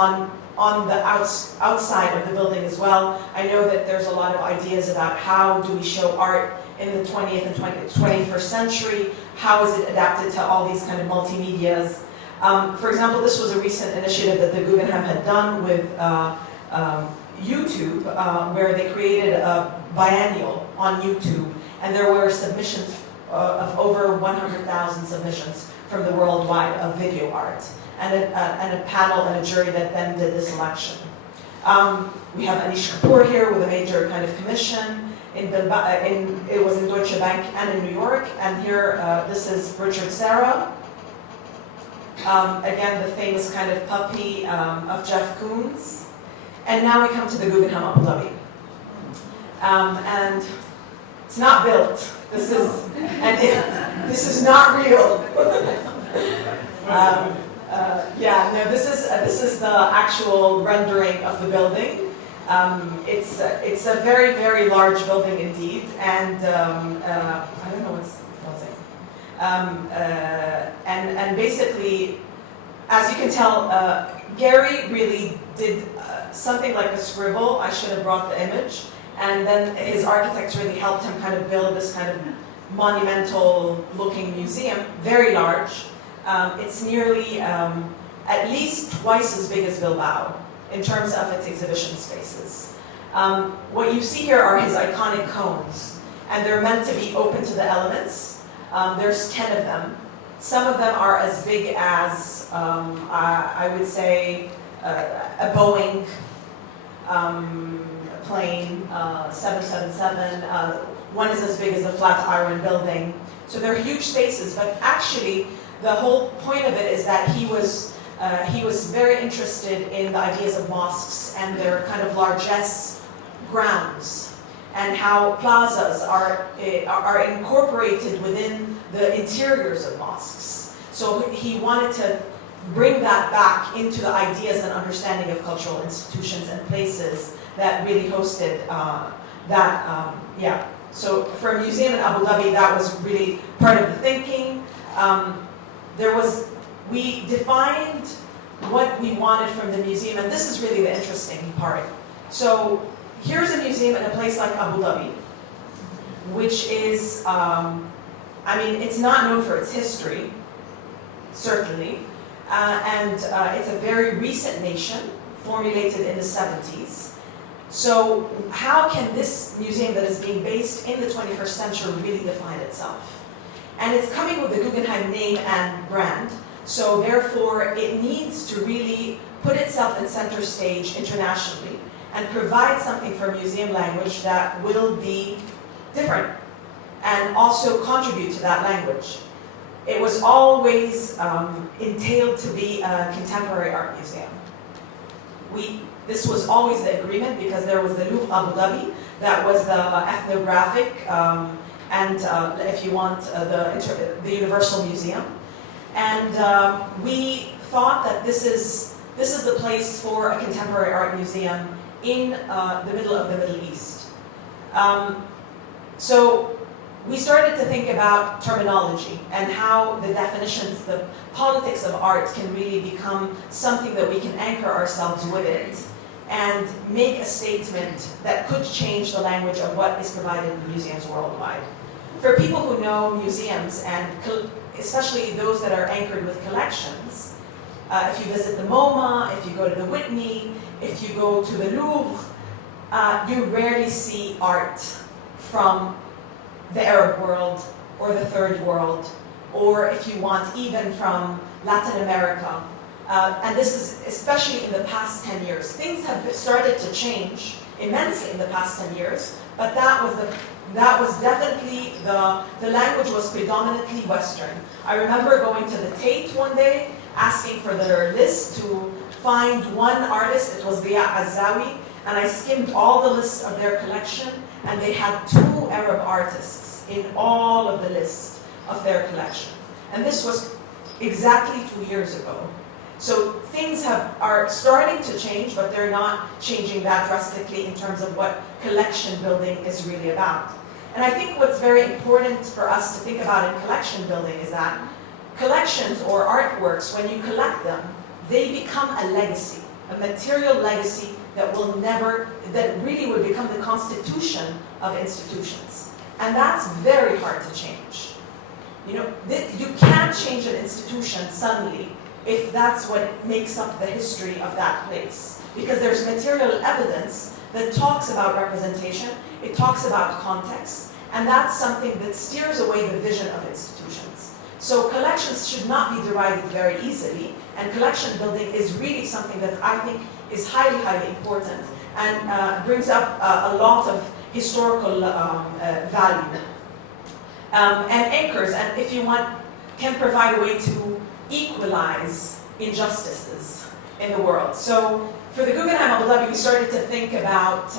on the outside of the building as well. I know that there's a lot of ideas about how do we show art in the 20th and 21st century, how is it adapted to all these kind of multimedias. For example, this was a recent initiative that the Guggenheim had done with YouTube, where they created a biennial on YouTube, and there were submissions of over 100,000 submissions from the worldwide of video art. And a panel and a jury that then did the selection. We have Anish Kapoor here with a major kind of commission. It was in Deutsche Bank and in New York. And here, this is Richard Serra. Again, the famous kind of puppy of Jeff Koons. And now we come to the Guggenheim Abu Dhabi. And it's not built. This is not real. This is the actual rendering of the building. It's a very, very large building indeed, and I don't know what's and basically, as you can tell, Gary really did something like a scribble. I should have brought the image, and then his architects really helped him kind of build this kind of monumental-looking museum, very large. It's nearly at least twice as big as Bilbao in terms of its exhibition spaces. What you see here are his iconic cones, and they're meant to be open to the elements. There's 10 of them. Some of them are as big as, I would say, a Boeing plane, 777. One is as big as a Flatiron building. So they're huge spaces, but actually, the whole point of it is that he was very interested in the ideas of mosques and their kind of largesse grounds, and how plazas are incorporated within the interiors of mosques. So he wanted to bring that back into the ideas and understanding of cultural institutions and places that really hosted that. So for a museum in Abu Dhabi, that was really part of the thinking. We defined what we wanted from the museum, and this is really the interesting part. So here's a museum in a place like Abu Dhabi, which is, it's not known for its history, certainly, and it's a very recent nation, formulated in the 70s. So how can this museum that is being based in the 21st century really define itself? And it's coming with the Guggenheim name and brand, so therefore it needs to really put itself in center stage internationally and provide something for museum language that will be different and also contribute to that language. It was always entailed to be a contemporary art museum. This was always the agreement, because there was the Louvre Abu Dhabi, that was the ethnographic, and if you want, the Universal Museum. And we thought that this is the place for a contemporary art museum in the middle of the Middle East. So we started to think about terminology and how the definitions, the politics of art can really become something that we can anchor ourselves with it and make a statement that could change the language of what is provided in museums worldwide. For people who know museums, and especially those that are anchored with collections, if you visit the MoMA, if you go to the Whitney, if you go to the Louvre, you rarely see art from the Arab world or the Third World, or if you want, even from Latin America. And this is especially in the past 10 years. Things have started to change immensely in the past 10 years, but that was definitely, the language was predominantly Western. I remember going to the Tate one day, asking for their list to find one artist. It was Vera and I skimmed all the list of their collection, and they had 2 Arab artists in all of the list of their collection. And this was exactly 2 years ago. So things are starting to change, but they're not changing that drastically in terms of what collection building is really about. And I think what's very important for us to think about in collection building is that collections or artworks, when you collect them, they become a legacy, a material legacy that really will become the constitution of institutions. And that's very hard to change. You know, you can't change an institution suddenly if that's what makes up the history of that place. Because there's material evidence that talks about representation, it talks about context, and that's something that steers away the vision of institutions. So collections should not be derided very easily, and collection building is really something that I think is highly, highly important, and brings up a lot of historical value. And anchors, and if you want, can provide a way to equalize injustices in the world. So for the Guggenheim Abu Dhabi, we started to think about,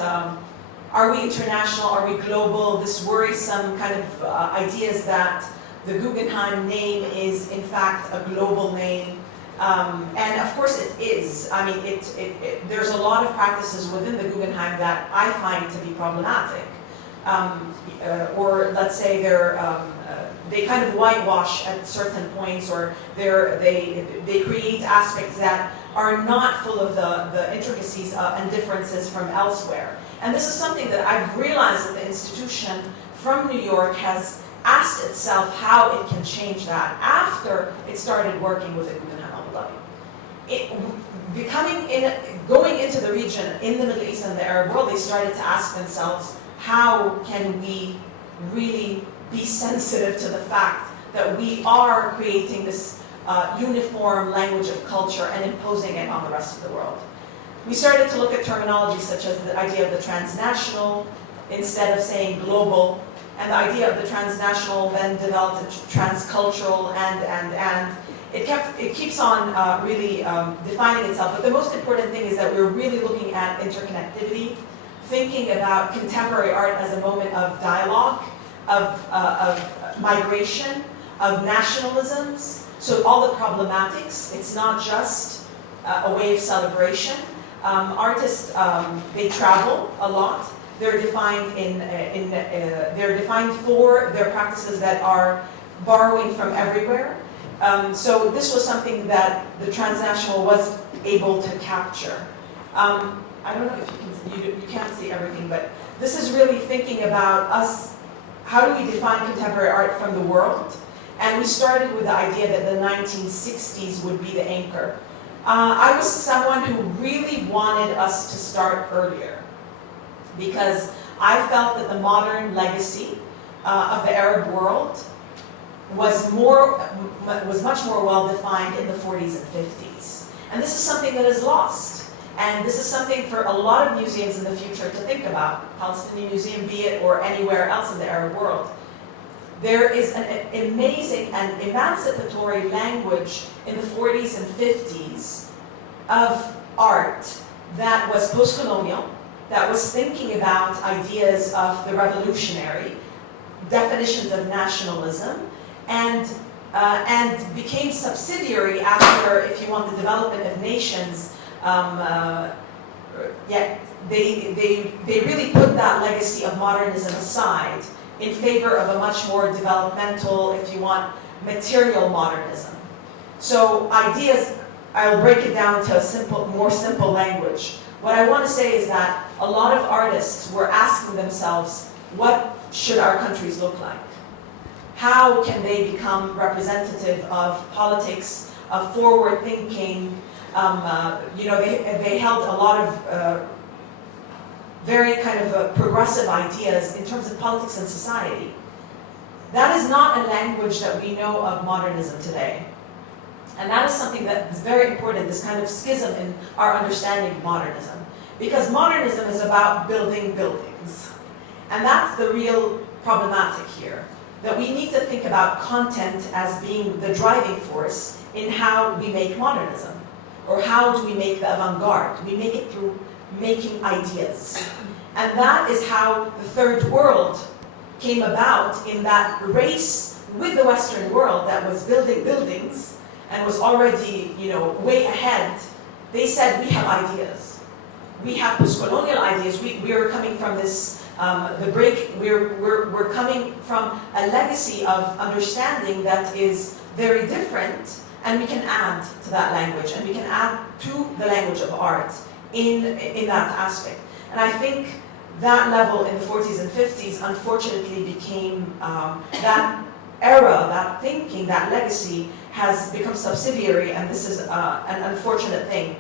are we international, are we global, this worrisome kind of ideas that the Guggenheim name is in fact a global name. And of course it is. I mean, there's a lot of practices within the Guggenheim that I find to be problematic. Or let's say they kind of whitewash at certain points, or they create aspects that are not full of the intricacies and differences from elsewhere. And this is something that I've realized that the institution from New York has asked itself how it can change that after it started working with the Guggenheim Abu Dhabi. Going into the region, in the Middle East and the Arab world, they started to ask themselves, how can we really be sensitive to the fact that we are creating this uniform language of culture and imposing it on the rest of the world? We started to look at terminology such as the idea of the transnational instead of saying global, and the idea of the transnational then developed into transcultural, and it keeps on really defining itself. But the most important thing is that we're really looking at interconnectivity, thinking about contemporary art as a moment of dialogue, of migration, of nationalisms. So all the problematics, it's not just a way of celebration. Artists, they travel a lot. They're defined they're defined for their practices that are borrowing from everywhere. So this was something that the transnational was able to capture. I don't know if you can't see everything, but this is really thinking about us. How do we define contemporary art from the world? And we started with the idea that the 1960s would be the anchor. I was someone who really wanted us to start earlier, because I felt that the modern legacy of the Arab world was much more well defined in the 40s and 50s. And this is something that is lost. And this is something for a lot of museums in the future to think about, Palestinian Museum be it, or anywhere else in the Arab world. There is an amazing and emancipatory language in the 40s and 50s of art that was post-colonial, that was thinking about ideas of the revolutionary, definitions of nationalism, and became subsidiary after, if you want, the development of nations. They really put that legacy of modernism aside in favor of a much more developmental, if you want, material modernism. So ideas, I'll break it down to a more simple language. What I want to say is that a lot of artists were asking themselves, what should our countries look like? How can they become representative of politics, of forward-thinking? They held a lot of very kind of progressive ideas in terms of politics and society. That is not a language that we know of modernism today. And that is something that is very important, this kind of schism in our understanding of modernism. Because modernism is about building buildings. And that's the real problematic here. That we need to think about content as being the driving force in how we make modernism. Or how do we make the avant-garde? We make it through making ideas. And that is how the third world came about, in that race with the Western world that was building buildings and was already, way ahead. They said, we have ideas. We have post-colonial ideas. We are coming from this, we're coming from a legacy of understanding that is very different, and we can add to that language, and we can add to the language of art in that aspect. And I think that level in the 40s and 50s unfortunately became that era, that thinking, that legacy has become subsidiary, and this is an unfortunate thing.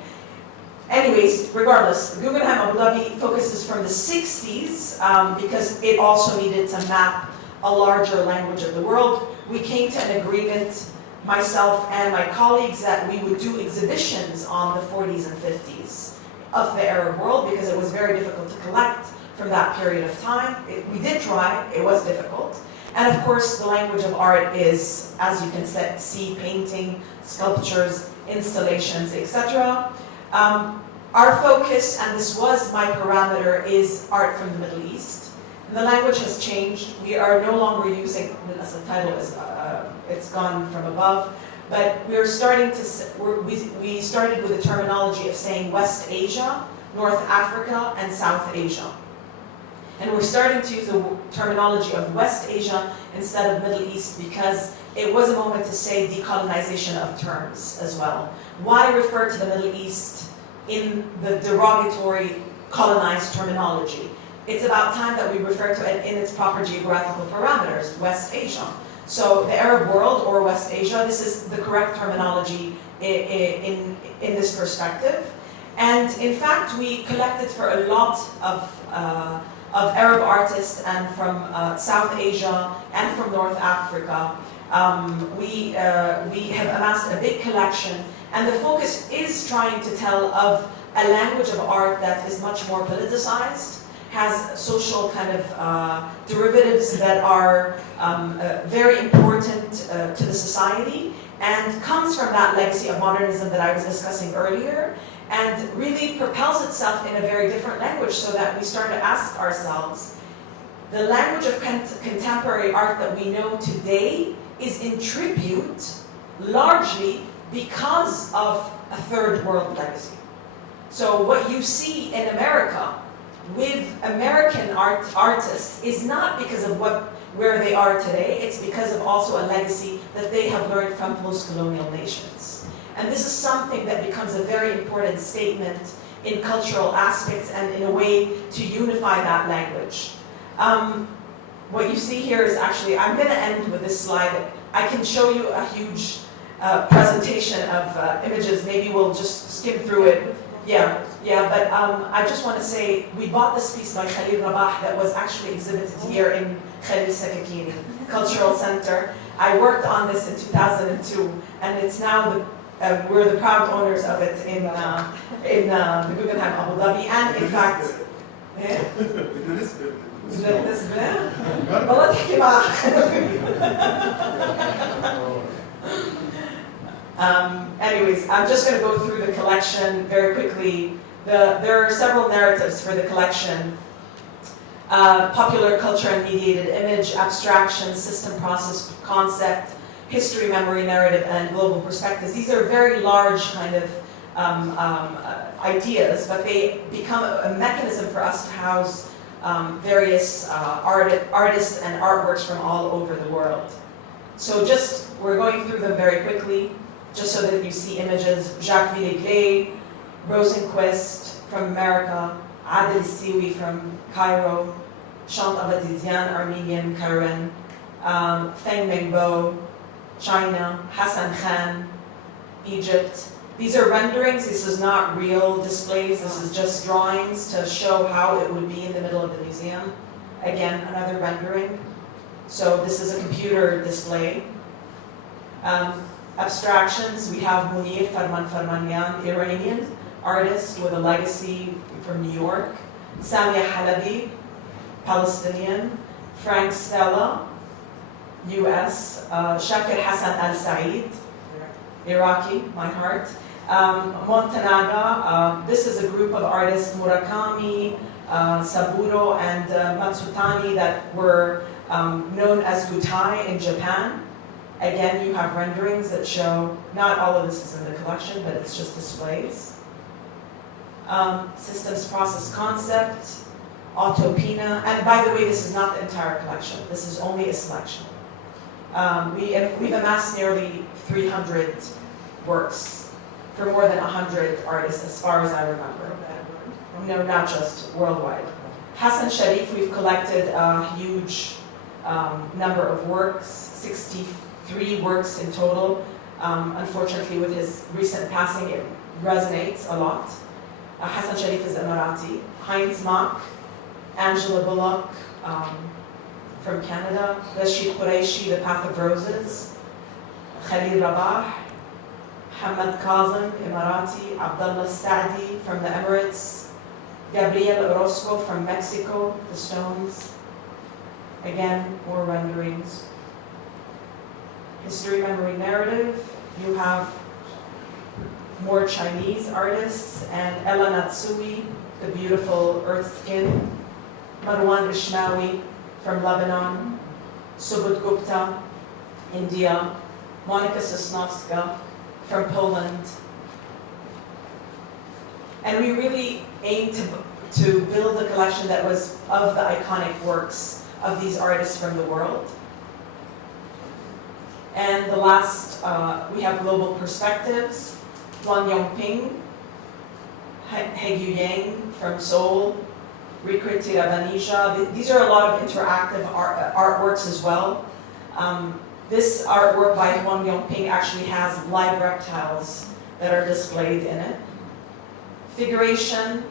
Anyways, regardless, Guggenheim Abu Dhabi focuses from the 60s because it also needed to map a larger language of the world. We came to an agreement, myself and my colleagues, that we would do exhibitions on the 40s and 50s of the Arab world, because it was very difficult to collect from that period of time. We did try, it was difficult. And of course, the language of art is, as you can see, painting, sculptures, installations, etc. Our focus, and this was my parameter, is art from the Middle East. And the language has changed. We are no longer using, as the title is, it's gone from above, but we're starting to, we started with the terminology of saying West Asia, North Africa, and South Asia. And we're starting to use the terminology of West Asia instead of Middle East, because it was a moment to say decolonization of terms as well. Why refer to the Middle East in the derogatory colonized terminology? It's about time that we refer to it in its proper geographical parameters, West Asia. So the Arab world, or West Asia, this is the correct terminology in this perspective. And in fact, we collected for a lot of Arab artists, and from South Asia and from North Africa. We have amassed a big collection, and the focus is trying to tell of a language of art that is much more politicized, has social kind of derivatives that are very important to the society, and comes from that legacy of modernism that I was discussing earlier, and really propels itself in a very different language, so that we start to ask ourselves, the language of contemporary art that we know today is in tribute largely because of a third world legacy. So what you see in America with American artists is not because of where they are today, it's because of also a legacy that they have learned from post-colonial nations. And this is something that becomes a very important statement in cultural aspects and in a way to unify that language. What you see here is actually, I'm going to end with this slide. I can show you a huge presentation of images. Maybe we'll just skim through it. Yeah, but I just want to say, we bought this piece by Khalil Rabah that was actually exhibited here in Khalil Sakakini Cultural Center. I worked on this in 2002, and it's now we're the proud owners of it in the Guggenheim Abu Dhabi, and in fact, anyways, I'm just going to go through the collection very quickly. There are several narratives for the collection. Popular culture and mediated image, abstraction, system, process, concept, history, memory, narrative, and global perspectives. These are very large kind of ideas, but they become a mechanism for us to house various artists and artworks from all over the world. So we're going through them very quickly, just so that you see images. Jacques Villeglay, Rosenquist from America, Adel Siwi from Cairo, Chant Abadizian, Armenian, Karen, Feng Mengbo, China, Hassan Khan, Egypt. These are renderings. This is not real displays. This is just drawings to show how it would be in the middle of the museum. Again, another rendering. So this is a computer display. Abstractions, we have Munir Farmanyan, Iranian artist with a legacy from New York. Samia Halabi, Palestinian. Frank Stella, US. Shakir Hassan Al-Said, Iraqi, my heart. Montanaga, this is a group of artists, Murakami, Saburo, and Matsutani, that were known as Gutai in Japan. Again, you have renderings that show, not all of this is in the collection, but it's just displays. Systems process concept, Autopina, and by the way, this is not the entire collection. This is only a selection. We've amassed nearly 300 works for more than 100 artists, as far as I remember. No, not just worldwide. Hassan Sharif, we've collected a huge number of works, 63 works in total. Unfortunately, with his recent passing, it resonates a lot. Hassan Sharif is Emirati. Heinz Mack, Angela Bullock from Canada. Rashid Qureshi, The Path of Roses. Khalil Rabah. Hamad Kazem, Emirati. Abdullah Saadi from the Emirates. Gabriel Orozco from Mexico, The Stones. Again, more renderings. History, Memory, Narrative. You have more Chinese artists, and Ella Natsui, the beautiful Earth Skin. Marwan Ishmawi from Lebanon. Subud Gupta, India. Monika Sosnowska from Poland. And we really aimed to build a collection that was of the iconic works of these artists from the world. And the last, we have Global Perspectives. Wang Yongping, Haegyu Yang from Seoul, Rikrit Tiravanija. These are a lot of interactive artworks as well. This artwork by Wang Yongping actually has live reptiles that are displayed in it. Figuration,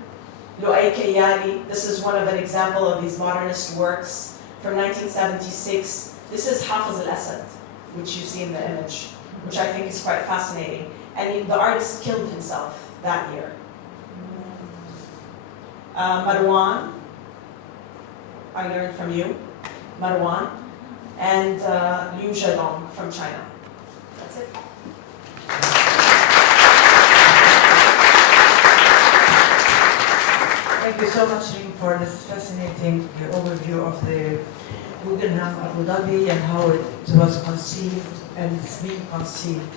Luay Kayali. This is one of an example of these modernist works from 1976. This is Hafiz al-Assad, which you see in the image, which I think is quite fascinating. And the artist killed himself that year. Marwan, I learned from you, Marwan, and Liu Zhedong from China. That's it. Thank you so much, Reem, for this fascinating overview of the Guggenheim Abu Dhabi and how it was conceived and it's being conceived.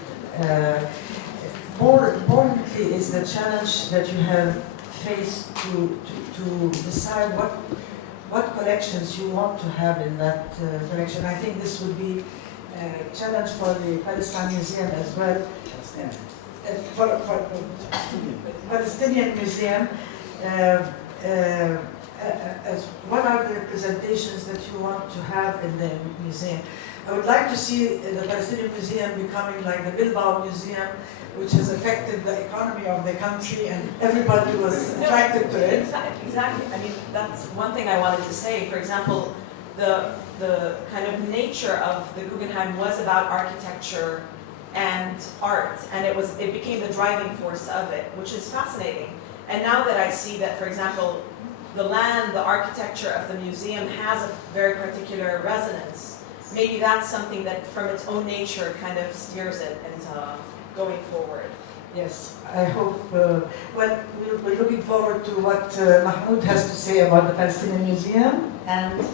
More importantly is the challenge that you have faced to decide what collections you want to have in that collection. I think this would be a challenge for the Palestinian Museum as well. For Palestinian Museum, what are the representations that you want to have in the museum? I would like to see the Palestinian Museum becoming like the Bilbao Museum, which has affected the economy of the country, and everybody was attracted to it. Exactly. I mean, that's one thing I wanted to say. For example, the kind of nature of the Guggenheim was about architecture and art, and it became the driving force of it, which is fascinating. And now that I see that, for example, the land, the architecture of the museum has a very particular resonance, maybe that's something that from its own nature kind of steers it into going forward. Yes, I hope, well, we're looking forward to what Mahmoud has to say about the Palestinian Museum, and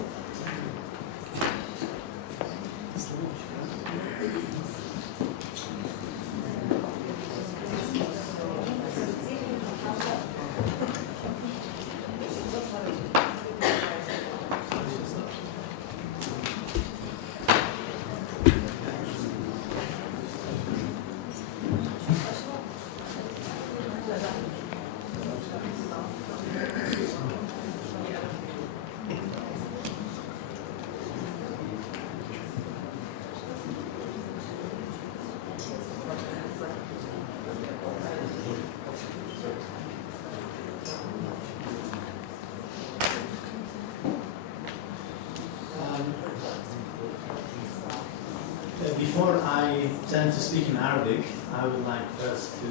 Before I turn to speak in Arabic, I would like first to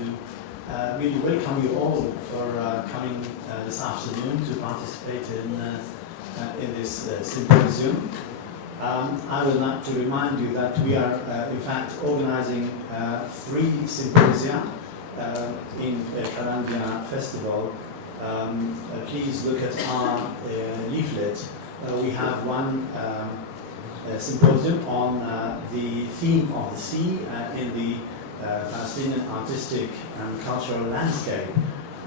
really welcome you all for coming this afternoon to participate in this symposium. I would like to remind you that we are in fact organizing 3 symposia in Qalandiya Festival. Please look at our leaflet. We have one symposium on the theme of the sea in the Palestinian artistic and cultural landscape.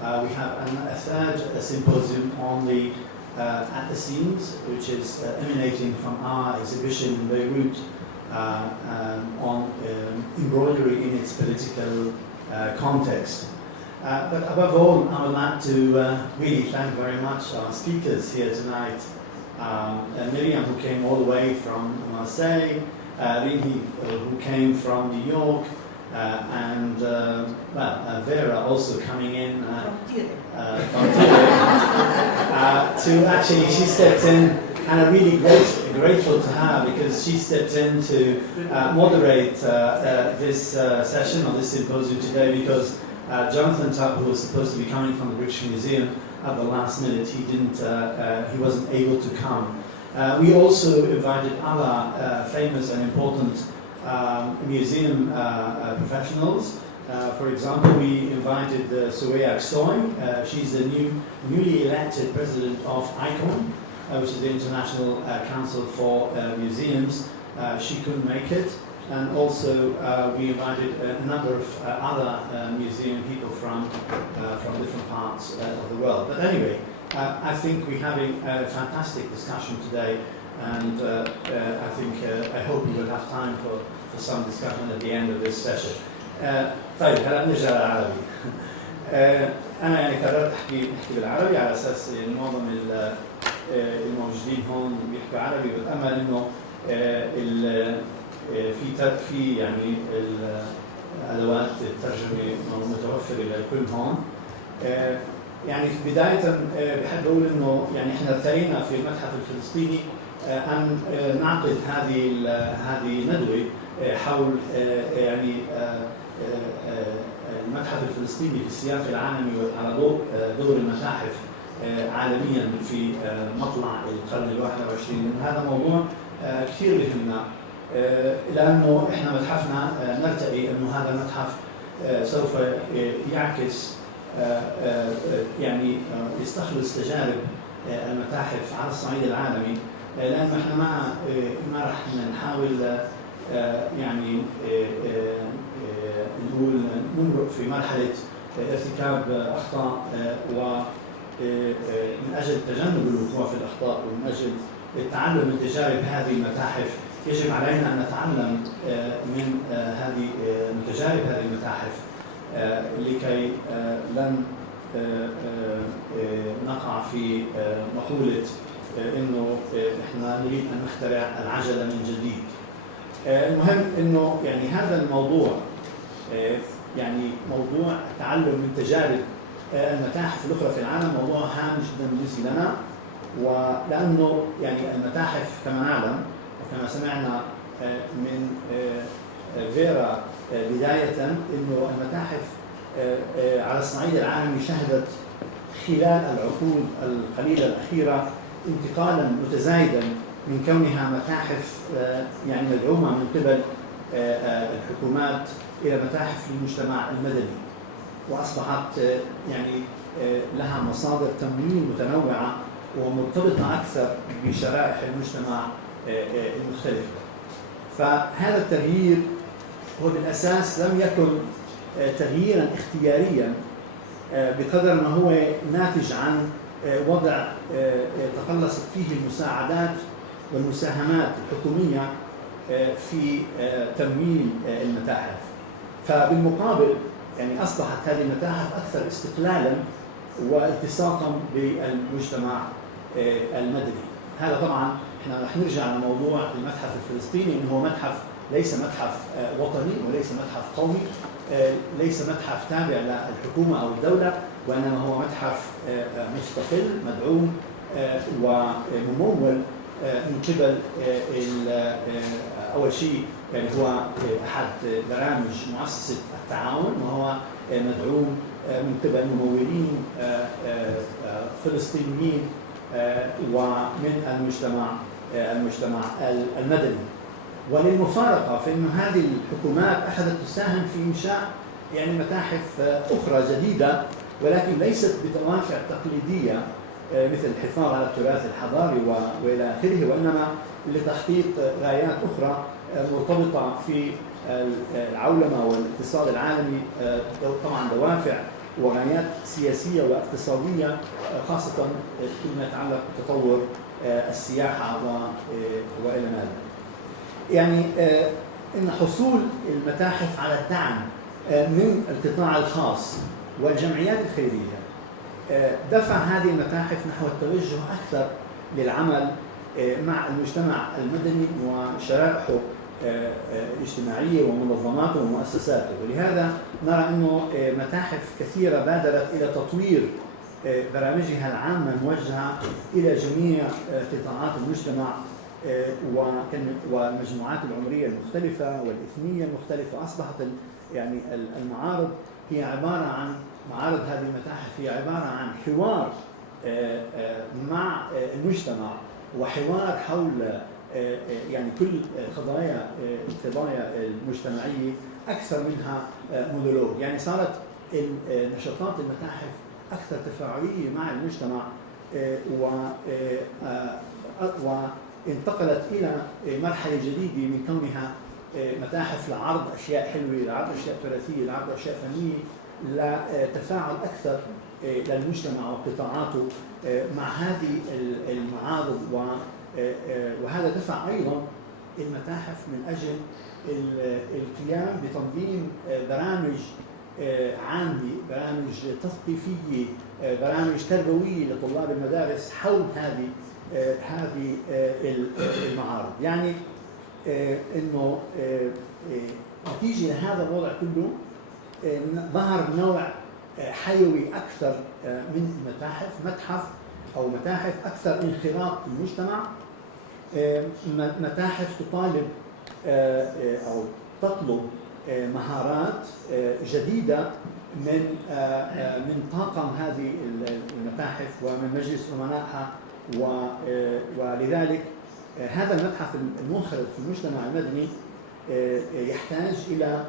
We have a third symposium on the at the scenes, which is emanating from our exhibition in Beirut on embroidery in its political context. But above all, I would like to really thank very much our speakers here tonight. Myriame, who came all the way from Marseille, Reem, who came from New York, and Vera also coming in from to actually, she stepped in, and I'm really grateful to her because she stepped in to moderate this session or this symposium today, because Jonathan Tubb, who was supposed to be coming from the British Museum, at the last minute he wasn't able to come. We also invited other famous and important museum professionals. For example, we invited Souaya Soy. She's the newly elected president of ICON, which is the International Council for Museums. She couldn't make it. And also we invited a number of other museum people from different parts of the world. But anyway, I think we're having a fantastic discussion today, and I hope we will have time for some discussion at the end of this session. طيب هلا نرجع للعربي. أنا يعني قررت نحكي بالعربي على أساس معظم الموجودين هون بيحكوا عربي، بتأمل إنه في يعني الادوات الترجمه متوفره للكل هون. يعني بدايه بحب اقول انه يعني احنا ارتئينا في المتحف الفلسطيني ان نعقد هذه الندوه حول يعني المتحف الفلسطيني في السياق العالمي على ضوء دور المتاحف عالميا في مطلع القرن ال21، لان هذا موضوع كثير بيهمنا، لأنه إحنا متحفنا نرتقي أنه هذا المتحف سوف يعكس يعني يستخلص تجارب المتاحف على الصعيد العالمي، لأنه إحنا ما راح نحاول يعني نقول نمرق في مرحلة ارتكاب أخطاء ومن أجل تجنب الوقوع في الأخطاء ومن أجل التعلم من تجارب هذه المتاحف. يجب علينا أن نتعلم من تجارب هذه المتاحف لكي لن نقع في مقولة إنه إحنا نريد أن نخترع العجلة من جديد. المهم إنه يعني هذا الموضوع يعني موضوع التعلم من تجارب المتاحف الأخرى في العالم موضوع هام جدا بالنسبة لنا، ولأنه يعني المتاحف كما نعلم وكما سمعنا من فيرا بداية إنه المتاحف على الصعيد العالمي شهدت خلال العقود القليلة الأخيرة انتقالا متزايدا من كونها متاحف يعني مدعومة من قبل الحكومات إلى متاحف للمجتمع المدني، وأصبحت يعني لها مصادر تمويل متنوعة ومرتبطة أكثر بشرائح المجتمع المختلفة. فهذا التغيير هو بالأساس لم يكن تغييرا اختياريا بقدر ما هو ناتج عن وضع تقلصت فيه المساعدات والمساهمات الحكومية في تمويل المتاحف. فبالمقابل يعني أصبحت هذه المتاحف أكثر استقلالا والتصاقا بالمجتمع المدني. هذا طبعا احنا رح نرجع لموضوع المتحف الفلسطيني، انه هو متحف ليس متحف وطني وليس متحف قومي، ليس متحف تابع للحكومة أو الدولة، وإنما هو متحف مستقل مدعوم وممول من قبل أول شيء يعني هو أحد برامج مؤسسة التعاون، وهو مدعوم من قبل ممولين فلسطينيين ومن المجتمع المدني. وللمفارقة فإن هذه الحكومات أخذت تساهم في إنشاء يعني متاحف أخرى جديدة، ولكن ليست بدوافع تقليدية مثل الحفاظ على التراث الحضاري وإلى آخره، وإنما لتحقيق غايات أخرى مرتبطة في العولمة والاقتصاد العالمي، طبعا دوافع وغايات سياسية واقتصادية، خاصة فيما يتعلق بتطور السياحة وإلى ذلك. يعني إن حصول المتاحف على الدعم من القطاع الخاص والجمعيات الخيرية دفع هذه المتاحف نحو التوجه أكثر للعمل مع المجتمع المدني وشرائحه الاجتماعية ومنظماته ومؤسساته. ولهذا نرى أنه متاحف كثيرة بادرت إلى تطوير برامجها العامة الموجهة إلى جميع قطاعات المجتمع والمجموعات العمرية المختلفة والإثنية المختلفة. أصبحت يعني المعارض هي عبارة عن معارض هذه المتاحف هي عبارة عن حوار مع المجتمع وحوار حول يعني كل قضايا المجتمعية أكثر منها مونولوج. يعني صارت نشاطات المتاحف أكثر تفاعلية مع المجتمع وانتقلت إلى مرحلة جديدة من كونها متاحف لعرض أشياء حلوة، لعرض أشياء تراثية، لعرض أشياء فنية، لتفاعل أكثر للمجتمع وقطاعاته مع هذه المعارض. وهذا دفع أيضا المتاحف من أجل القيام بتنظيم برامج عامة، برامج تثقيفية، برامج تربوية لطلاب المدارس حول هذه المعارض. يعني إنه نتيجة لهذا الوضع كله ظهر نوع حيوي أكثر من المتاحف، متحف أو متاحف أكثر انخراط في المجتمع، متاحف تطالب أو تطلب مهارات جديدة من طاقم هذه المتاحف ومن مجلس أمنائها. ولذلك هذا المتحف المنخرط في المجتمع المدني يحتاج إلى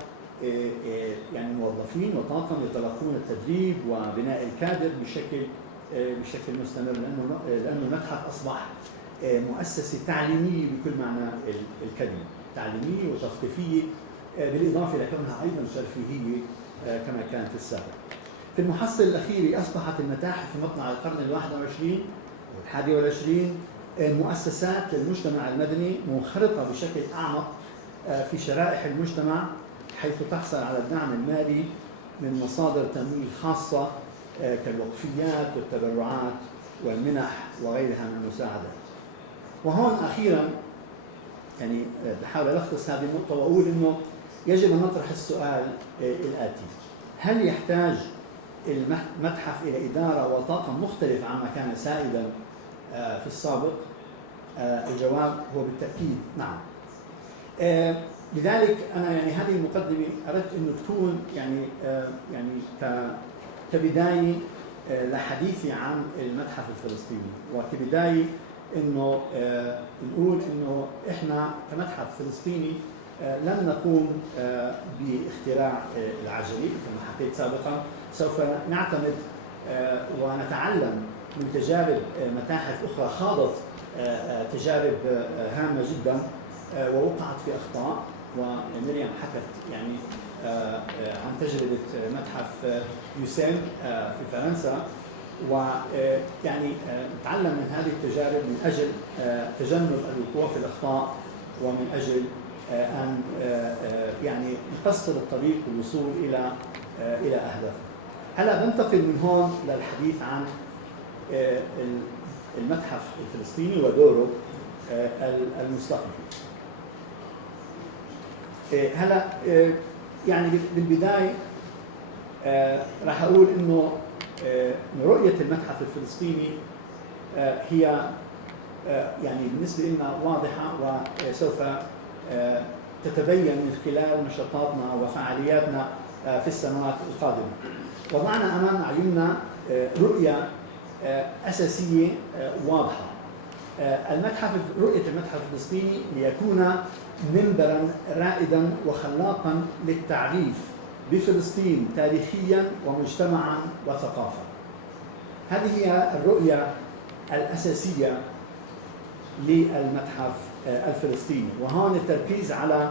يعني موظفين وطاقم يتلقون التدريب وبناء الكادر بشكل مستمر، لأنه المتحف أصبح مؤسسة تعليمية بكل معنى الكلمة، تعليمية وتثقيفية، بالإضافة لكونها أيضا ترفيهية كما كانت في السابق. في المحصل الأخير أصبحت المتاحف في مطلع القرن 21 والحادي والعشرين مؤسسات للمجتمع المدني منخرطة بشكل أعمق في شرائح المجتمع، حيث تحصل على الدعم المالي من مصادر تمويل خاصة كالوقفيات والتبرعات والمنح وغيرها من المساعدات. وهون أخيرا يعني بحاول ألخص هذه النقطة وأقول إنه يجب أن نطرح السؤال الآتي: هل يحتاج المتحف إلى إدارة وطاقم مختلف عما كان سائدا في السابق؟ الجواب هو بالتأكيد نعم. لذلك أنا يعني هذه المقدمة أردت إنه تكون يعني كبداية لحديثي عن المتحف الفلسطيني، وكبداية إنه نقول إنه إحنا كمتحف فلسطيني لم نقوم باختراع العجلة كما حكيت سابقا. سوف نعتمد ونتعلم من تجارب متاحف أخرى خاضت تجارب هامة جدا ووقعت في أخطاء. ومريم حكت يعني عن تجربة متحف يوسين في فرنسا، ويعني نتعلم من هذه التجارب من أجل تجنب الوقوع في الأخطاء ومن أجل أن يعني نقصر الطريق والوصول إلى أهدافنا. هلا بنتقل من هون للحديث عن المتحف الفلسطيني ودوره المستقبلي. هلا يعني بالبداية راح أقول إنه رؤية المتحف الفلسطيني هي يعني بالنسبة لنا واضحة وسوف تتبين من خلال نشاطاتنا وفعالياتنا في السنوات القادمة. وضعنا أمام أعيننا رؤية أساسية واضحة. رؤية المتحف الفلسطيني ليكون منبرا رائدا وخلاقا للتعريف بفلسطين تاريخيا ومجتمعا وثقافة. هذه هي الرؤية الأساسية للمتحف الفلسطيني، وهون التركيز على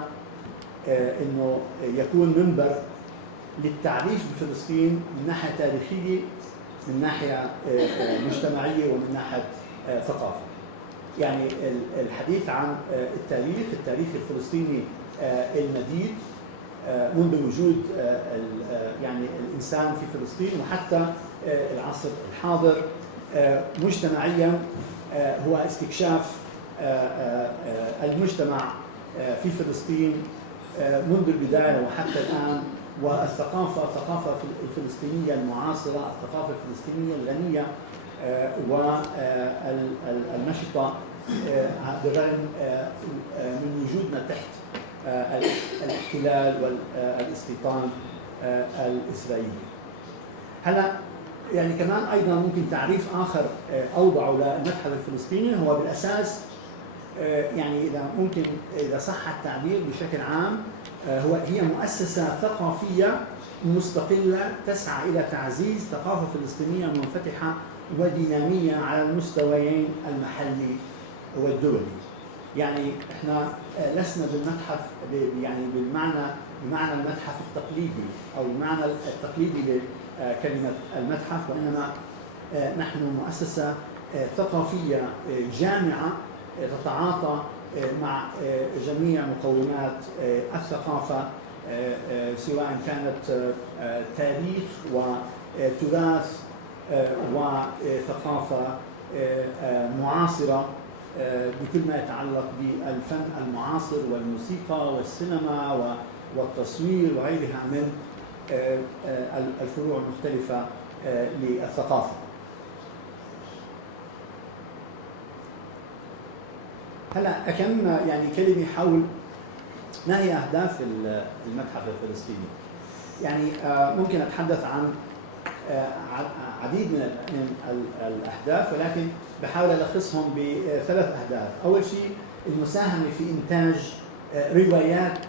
أنه يكون منبر للتعريف بفلسطين من ناحية تاريخية، من ناحية مجتمعية، ومن ناحية ثقافة. يعني الحديث عن التاريخ الفلسطيني المديد منذ وجود يعني الإنسان في فلسطين وحتى العصر الحاضر. مجتمعيا هو استكشاف المجتمع في فلسطين منذ البداية وحتى الآن، الثقافة الفلسطينية المعاصرة، الثقافة الفلسطينية الغنية والنشطة بالرغم من وجودنا تحت الاحتلال والاستيطان الإسرائيلي. هلا يعني كمان أيضا ممكن تعريف آخر أوضعه للمتحف الفلسطيني هو بالأساس يعني إذا صح التعبير بشكل عام هي مؤسسة ثقافية مستقلة تسعى إلى تعزيز ثقافة فلسطينية منفتحة ودينامية على المستويين المحلي والدولي. يعني احنا لسنا بالمتحف يعني بمعنى المتحف التقليدي او المعنى التقليدي لكلمة المتحف، وانما نحن مؤسسة ثقافية جامعة تتعاطى مع جميع مقومات الثقافة، سواء كانت تاريخ وتراث وثقافة معاصرة بكل ما يتعلق بالفن المعاصر والموسيقى والسينما والتصوير وغيرها من الفروع المختلفة للثقافة. هلا كم يعني كلمة حول ما هي أهداف المتحف الفلسطيني. يعني ممكن أتحدث عن عديد من الأهداف، ولكن بحاول ألخصهم بثلاث أهداف. أول شيء المساهمة في إنتاج روايات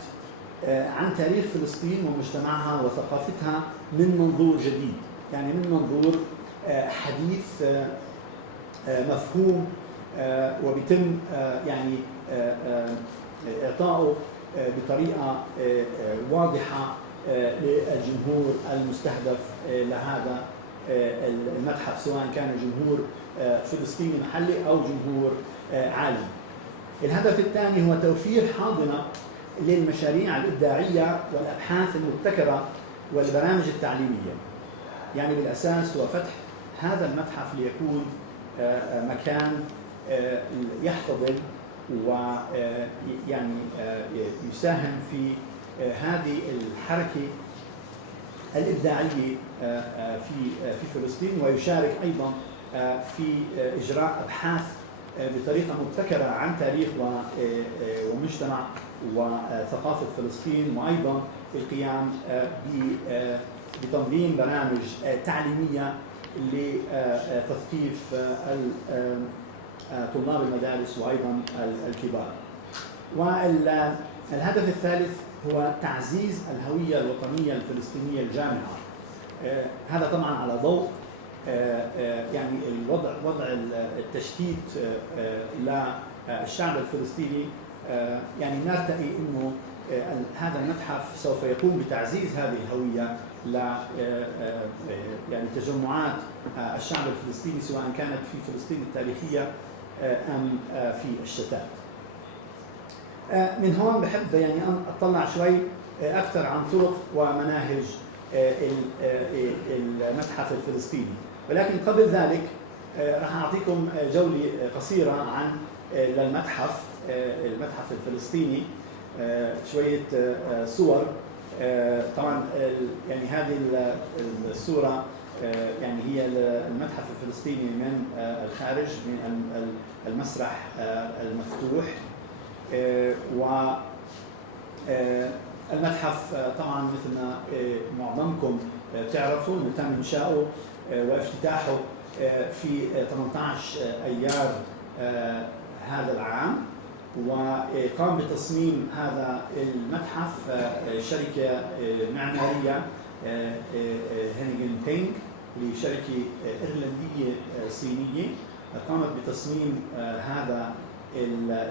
عن تاريخ فلسطين ومجتمعها وثقافتها من منظور جديد، يعني من منظور حديث مفهوم، وبيتم يعني إعطائه بطريقة واضحة للجمهور المستهدف لهذا المتحف، سواء كان جمهور فلسطيني محلي أو جمهور عالمي. الهدف الثاني هو توفير حاضنة للمشاريع الإبداعية والأبحاث المبتكرة والبرامج التعليمية. يعني بالأساس هو فتح هذا المتحف ليكون مكان يحتضن ويعني يساهم في هذه الحركة الإبداعية في فلسطين، ويشارك أيضا في إجراء أبحاث بطريقة مبتكرة عن تاريخ ومجتمع وثقافة فلسطين، وأيضا القيام بتنظيم برامج تعليمية لتثقيف طلاب المدارس وأيضا الكبار. والهدف الثالث هو تعزيز الهوية الوطنية الفلسطينية الجامعة. هذا طبعا على ضوء يعني وضع التشتيت للشعب الفلسطيني. يعني نرتقي انه هذا المتحف سوف يقوم بتعزيز هذه الهوية ل يعني تجمعات الشعب الفلسطيني، سواء كانت في فلسطين التاريخية أم في الشتات. من هون بحب يعني أن أطلع شوي أكثر عن طرق ومناهج المتحف الفلسطيني، ولكن قبل ذلك راح أعطيكم جولة قصيرة عن المتحف الفلسطيني. شوية صور. طبعا يعني هذه الصورة يعني هي المتحف الفلسطيني من الخارج، من المسرح المفتوح. والمتحف طبعا مثل ما معظمكم تعرفوا انه تم انشاؤه وافتتاحه في 18 ايار هذا العام، وقام بتصميم هذا المتحف شركه معماريه هينيغن بينج، لشركه ايرلنديه صينيه قامت بتصميم هذا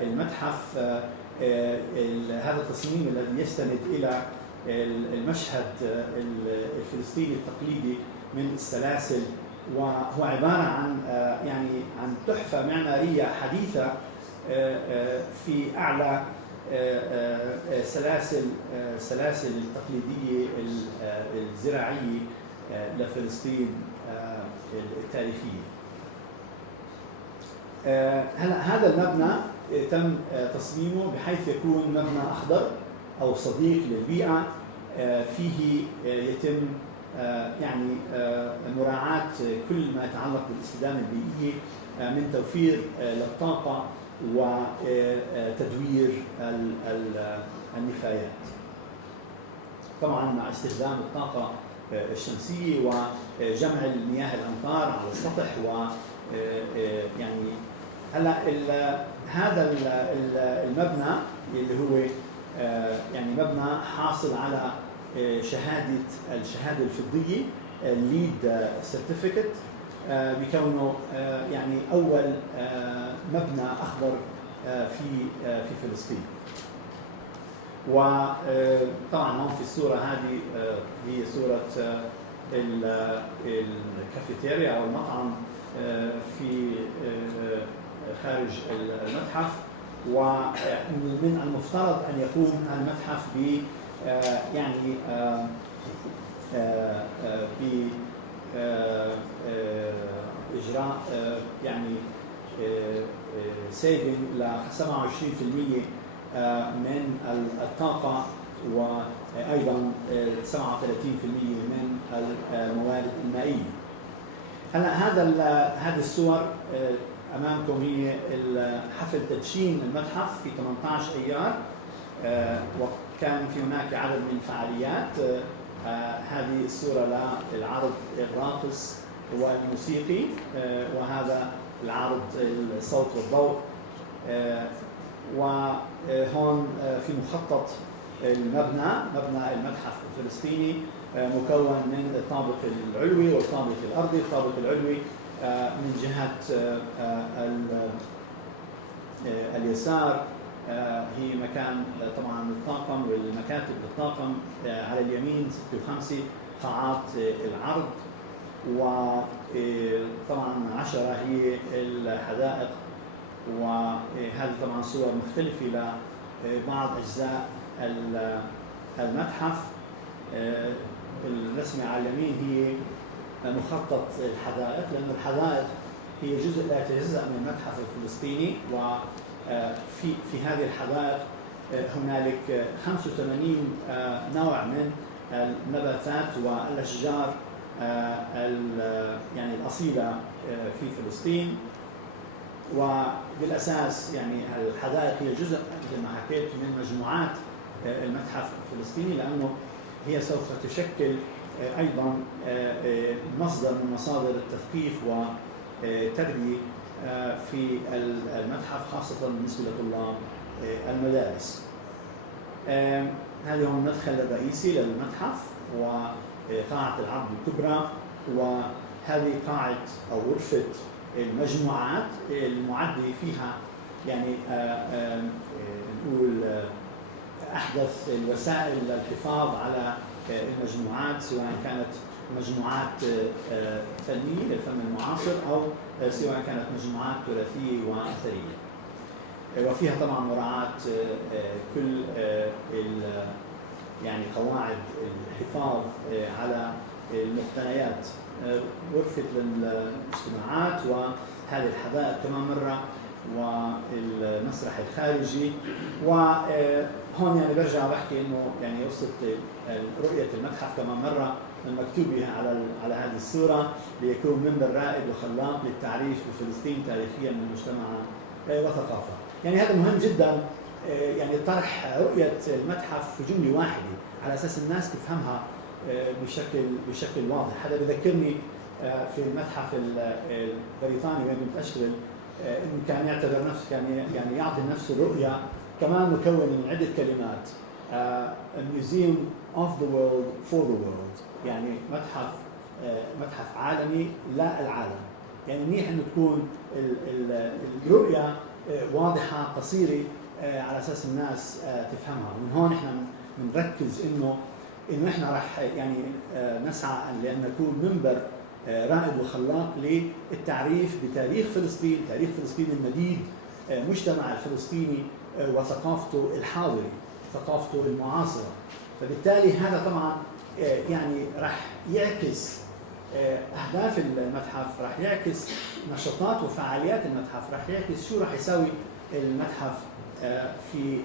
المتحف. هذا التصميم الذي يستند الى المشهد الفلسطيني التقليدي من السلاسل، وهو عباره عن يعني عن تحفه معماريه حديثه في اعلى سلاسل التقليديه الزراعيه لفلسطين التاريخيه. هلا هذا المبنى تم تصميمه بحيث يكون مبنى اخضر او صديق للبيئه، فيه يتم يعني مراعاة كل ما يتعلق بالاستدامة البيئية من توفير للطاقة وتدوير النفايات، طبعا مع استخدام الطاقة الشمسية وجمع المياه الأمطار على السطح. و يعني هلا هذا المبنى اللي هو يعني مبنى حاصل على الشهادة الفضية الليد سيرتيفيكت، بكونه يعني أول مبنى أخضر في فلسطين. وطبعا هون في الصورة هذه هي صورة الكافيتيريا أو المطعم في خارج المتحف. ومن المفترض أن يكون المتحف ب يعني بإجراء يعني سيفنج ل 27% من الطاقة، وأيضا 37% من الموارد المائية. هلا هذه الصور أمامكم هي حفل تدشين المتحف في 18 أيار، وكان في هناك عدد من الفعاليات. هذه الصورة للعرض الراقص والموسيقي، وهذا العرض الصوت والضوء. وهون في مخطط مبنى المتحف الفلسطيني مكون من الطابق العلوي والطابق الأرضي. الطابق العلوي من جهة اليسار هي مكان طبعا الطاقم والمكاتب للطاقم، على اليمين 6 و5 قاعات العرض، وطبعا 10 هي الحدائق. وهذه طبعا صور مختلفة لبعض أجزاء المتحف. الرسمة على اليمين هي مخطط الحدائق، لأن الحدائق هي جزء لا يتجزأ من المتحف الفلسطيني. وفي هذه الحدائق هنالك 85 نوع من النباتات والأشجار يعني الأصيلة في فلسطين. وبالأساس يعني الحدائق هي جزء مثل ما حكيت من مجموعات المتحف الفلسطيني، لأنه هي سوف تشكل أيضا مصدر من مصادر التثقيف والتربية في المتحف، خاصة بالنسبة لطلاب المدارس. هذا هو المدخل الرئيسي للمتحف وقاعة العرض الكبرى، وهذه قاعة أو غرفة المجموعات المعدة فيها يعني نقول أحدث الوسائل للحفاظ على المجموعات، سواء كانت مجموعات فنية للفن المعاصر أو سواء كانت مجموعات تراثية وأثرية. وفيها طبعا مراعاة كل يعني قواعد الحفاظ على المقتنيات. غرفة للاجتماعات وهذه الحدائق كمان مرة، والمسرح الخارجي. وهون يعني برجع بحكي انه يعني قصة رؤية المتحف كمان مرة المكتوب على هذه الصورة ليكون منبر رائد وخلاق للتعريف بفلسطين تاريخيا من مجتمع وثقافة. يعني هذا مهم جدا، يعني طرح رؤية المتحف في جملة واحدة على أساس الناس تفهمها بشكل واضح. هذا بذكرني في المتحف البريطاني وين كنت أشتغل، إنه كان يعتبر نفسه يعني يعطي نفسه الرؤية كمان مكون من عدة كلمات. Museum of the world for the world، يعني متحف عالمي لا العالم. يعني منيح إنه تكون الرؤية واضحة قصيرة على أساس الناس تفهمها. ومن هون إحنا بنركز إنه إحنا راح يعني نسعى لأن نكون منبر رائد وخلاق للتعريف بتاريخ فلسطين، تاريخ فلسطين المديد، مجتمع الفلسطيني وثقافته الحاضرة، ثقافته المعاصرة. فبالتالي هذا طبعا يعني راح يعكس أهداف المتحف، راح يعكس نشاطات وفعاليات المتحف، راح يعكس شو راح يساوي المتحف في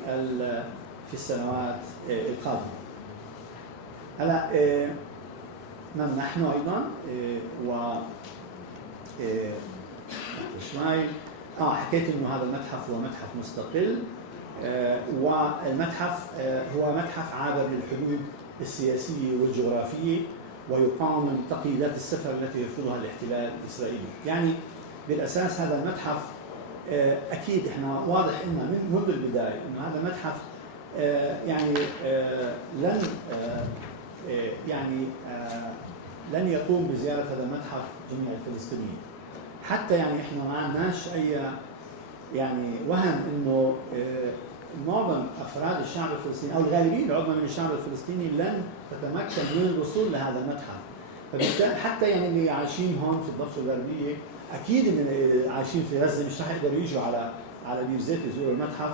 السنوات القادمة. هلا من نحن أيضا شمايل حكيت إنه هذا المتحف هو متحف مستقل، والمتحف هو متحف عابر للحدود السياسية والجغرافية، ويقاوم من تقييدات السفر التي يرفضها الاحتلال الإسرائيلي. يعني بالأساس هذا المتحف أكيد إحنا واضح إنه منذ البداية إنه هذا المتحف لن يقوم بزيارة هذا المتحف جميع الفلسطينيين. حتى يعني إحنا ما عندناش أي يعني وهم إنه معظم أفراد الشعب الفلسطيني أو الغالبية العظمى من الشعب الفلسطيني لن تتمكن من الوصول لهذا المتحف. فبالتالي حتى يعني اللي عايشين هون في الضفة الغربية أكيد إن اللي عايشين في غزة مش رح يقدروا يجوا على بيوزيت يزوروا المتحف.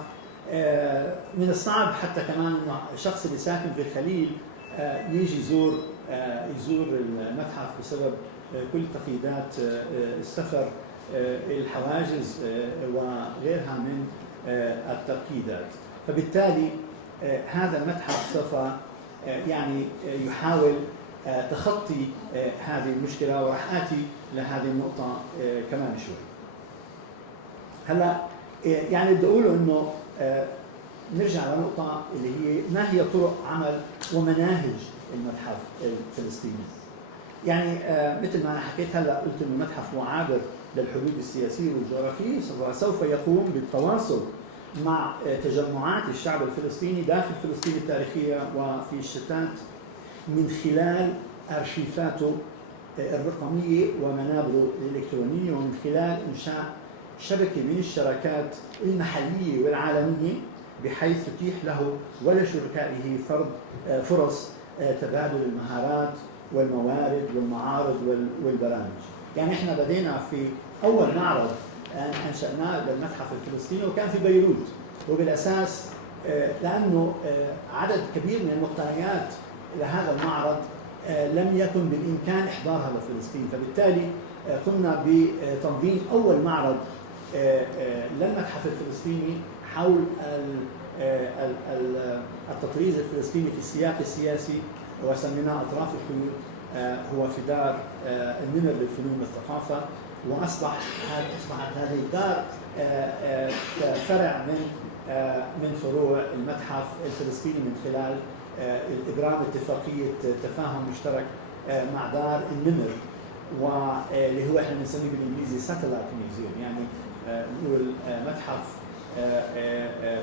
من الصعب حتى كمان إنه الشخص اللي ساكن في الخليل يجي يزور المتحف بسبب كل تقييدات السفر، الحواجز وغيرها من التقييدات. فبالتالي هذا المتحف سوف يعني يحاول تخطي هذه المشكلة، وراح آتي لهذه النقطة كمان شوي. هلا يعني بدي أقوله إنه نرجع لنقطة اللي هي ما هي طرق عمل ومناهج المتحف الفلسطيني. يعني مثل ما أنا حكيت هلا قلت إنه المتحف هو عابر للحدود السياسية والجغرافية، وسوف يقوم بالتواصل مع تجمعات الشعب الفلسطيني داخل فلسطين التاريخية وفي الشتات من خلال أرشيفاته الرقمية ومنابره الإلكترونية، ومن خلال إنشاء شبكة من الشراكات المحلية والعالمية بحيث تتيح له ولشركائه فرص تبادل المهارات والموارد والمعارض والبرامج. يعني احنا بدينا في أول معرض أنشأناه للمتحف الفلسطيني وكان في بيروت، وبالأساس لأنه عدد كبير من المقتنيات لهذا المعرض لم يكن بالإمكان إحضارها لفلسطين، فبالتالي قمنا بتنظيم أول معرض للمتحف الفلسطيني حول التطريز الفلسطيني في السياق السياسي، وسميناه أطراف الخيوط، هو في دار النمر للفنون والثقافة. وأصبحت هذه الدار فرع من فروع المتحف الفلسطيني من خلال الإبرام اتفاقية تفاهم مشترك مع دار النمر، واللي هو احنا بنسميه بالانجليزي ساتلايت ميوزيوم، يعني نقول متحف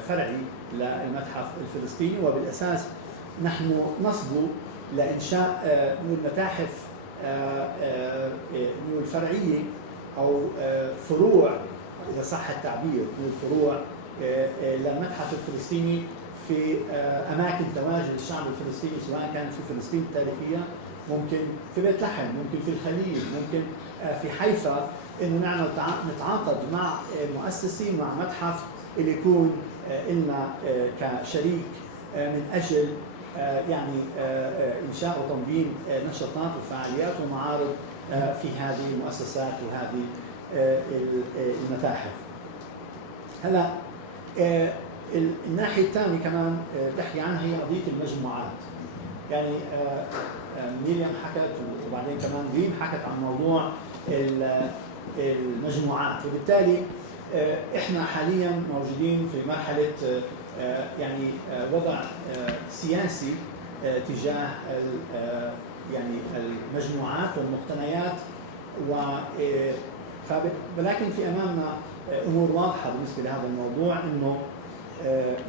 فرعي للمتحف الفلسطيني. وبالاساس نحن نصبو لانشاء نقول متاحف نقول فرعيه او فروع اذا صح التعبير، نقول فروع للمتحف الفلسطيني في اماكن تواجد الشعب الفلسطيني، سواء كانت في فلسطين التاريخيه، ممكن في بيت لحم، ممكن في الخليل، ممكن في حيفا، انه نعمل نتعاقد مع مؤسسي مع متحف اللي يكون لنا كشريك من اجل يعني انشاء وتنظيم نشاطات وفعاليات ومعارض في هذه المؤسسات وهذه المتاحف. هلا الناحيه الثانيه كمان بحكي عنها هي قضيه المجموعات. يعني ميريام حكت وبعدين كمان ريم حكت عن موضوع المجموعات، وبالتالي احنا حاليا موجودين في مرحله يعني وضع سياسي تجاه يعني المجموعات والمقتنيات، ولكن في امامنا امور واضحه بالنسبه لهذا الموضوع، انه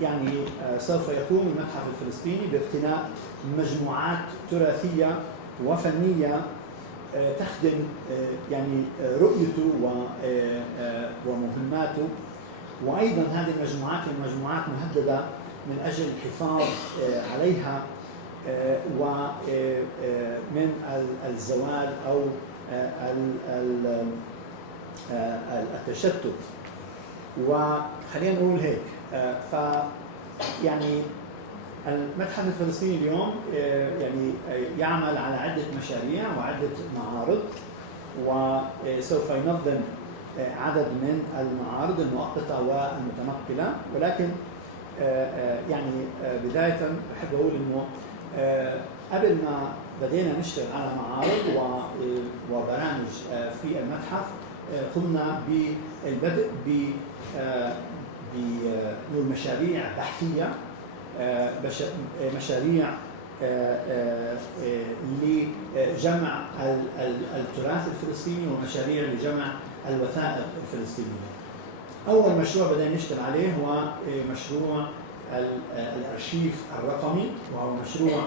يعني سوف يقوم المتحف الفلسطيني باقتناء مجموعات تراثيه وفنيه تخدم يعني رؤيته ومهماته، وايضا هذه المجموعات هي مجموعات مهدده من اجل الحفاظ عليها ومن الزوال او التشتت. وخلينا نقول هيك، ف يعني المتحف الفلسطيني اليوم يعني يعمل على عدة مشاريع وعدة معارض، وسوف ينظم عدد من المعارض المؤقتة والمتنقلة. ولكن يعني بداية بحب أقول إنه قبل ما بدينا نشتغل على معارض وبرامج في المتحف، قمنا بالبدء بمشاريع بحثية، مشاريع لجمع التراث الفلسطيني ومشاريع لجمع الوثائق الفلسطينية. أول مشروع بدأنا نشتغل عليه هو مشروع الأرشيف الرقمي، وهو مشروع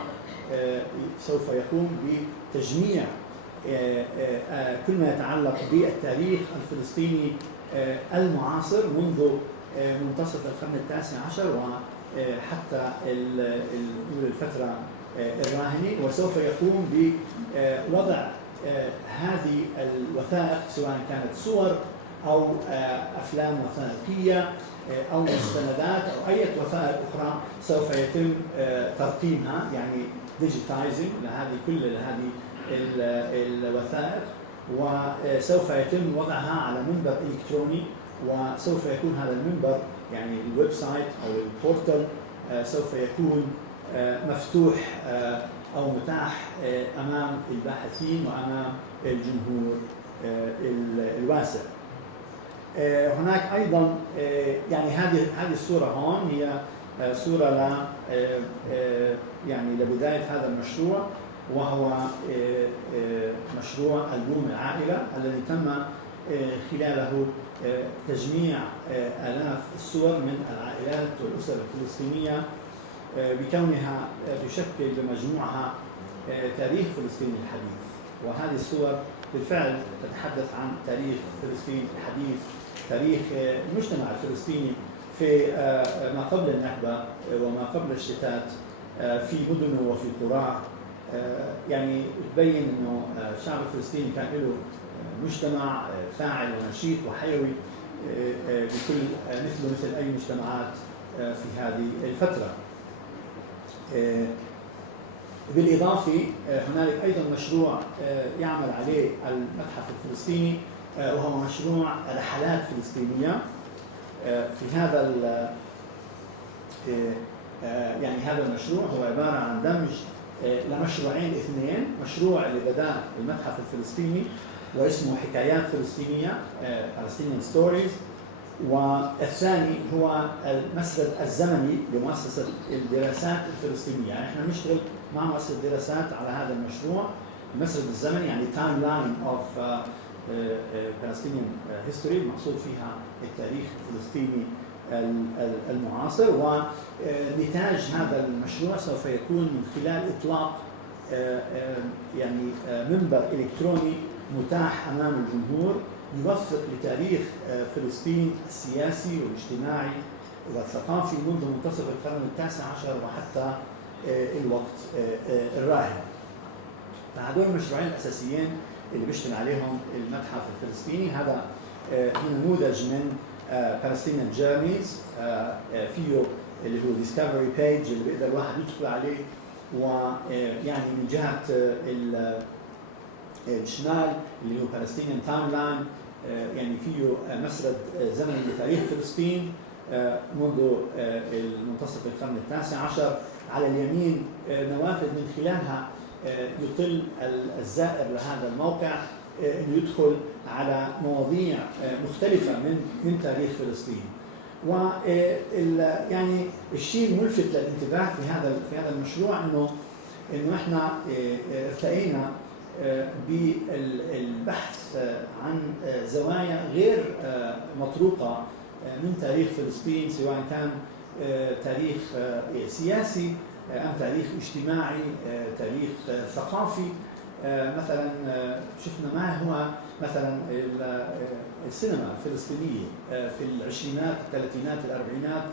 سوف يقوم بتجميع كل ما يتعلق بالتاريخ الفلسطيني المعاصر منذ منتصف القرن التاسع عشر وحتى الفترة الراهنة، وسوف يقوم بوضع هذه الوثائق سواء كانت صور أو أفلام وثائقية أو مستندات أو أي وثائق أخرى، سوف يتم ترقيمها يعني ديجيتايزنج كل هذه الوثائق، وسوف يتم وضعها على منبر إلكتروني، وسوف يكون هذا المنبر يعني الويب سايت أو البورتال سوف يكون مفتوح أو متاح أمام الباحثين وأمام الجمهور الواسع. هناك أيضا يعني هذه الصورة هون هي صورة يعني لبداية هذا المشروع، وهو مشروع ألبوم العائلة الذي تم خلاله تجميع آلاف الصور من العائلات والأسر الفلسطينية بكونها تشكل بمجموعها تاريخ فلسطين الحديث. وهذه الصور بالفعل تتحدث عن تاريخ فلسطين الحديث، تاريخ المجتمع الفلسطيني في ما قبل النكبة وما قبل الشتات في مدنه وفي قراه. يعني تبين انه الشعب الفلسطيني كان له مجتمع فاعل ونشيط وحيوي بكل مثل اي مجتمعات في هذه الفترة. بالإضافة هنالك أيضا مشروع يعمل عليه المتحف الفلسطيني، وهو مشروع رحلات فلسطينية. في هذا يعني هذا المشروع هو عبارة عن دمج لمشروعين اثنين، مشروع اللي بدأ المتحف الفلسطيني واسمه حكايات فلسطينية Palestinian Stories، والثاني هو المسرد الزمني لمؤسسة الدراسات الفلسطينية. يعني احنا بنشتغل مع مؤسسة الدراسات على هذا المشروع. المسرد الزمني يعني time line of Palestinian history، المقصود فيها التاريخ الفلسطيني المعاصر. ونتاج هذا المشروع سوف يكون من خلال إطلاق يعني منبر إلكتروني متاح أمام الجمهور يوثق لتاريخ فلسطين السياسي والاجتماعي والثقافي منذ منتصف القرن التاسع عشر وحتى الوقت الراهن. فهذول المشروعين الأساسيين اللي بيشتغل عليهم المتحف الفلسطيني. هذا نموذج من Palestinian Journeys، فيه اللي هو Discovery Page اللي بيقدر الواحد يدخل عليه، ويعني من جهة الشمال اللي هو Palestinian Timeline، يعني فيه مسرد زمني لتاريخ فلسطين منذ منتصف القرن التاسع عشر على اليمين نوافذ من خلالها يطل الزائر لهذا الموقع انه يدخل على مواضيع مختلفه من تاريخ فلسطين. يعني الشيء الملفت للانتباه في هذا المشروع انه احنا ارتئينا بالبحث عن زوايا غير مطروقه من تاريخ فلسطين، سواء كان تاريخ سياسي ام تاريخ اجتماعي، تاريخ ثقافي. مثلا شفنا ما هو مثلا السينما الفلسطينية في العشرينات الثلاثينات الأربعينات.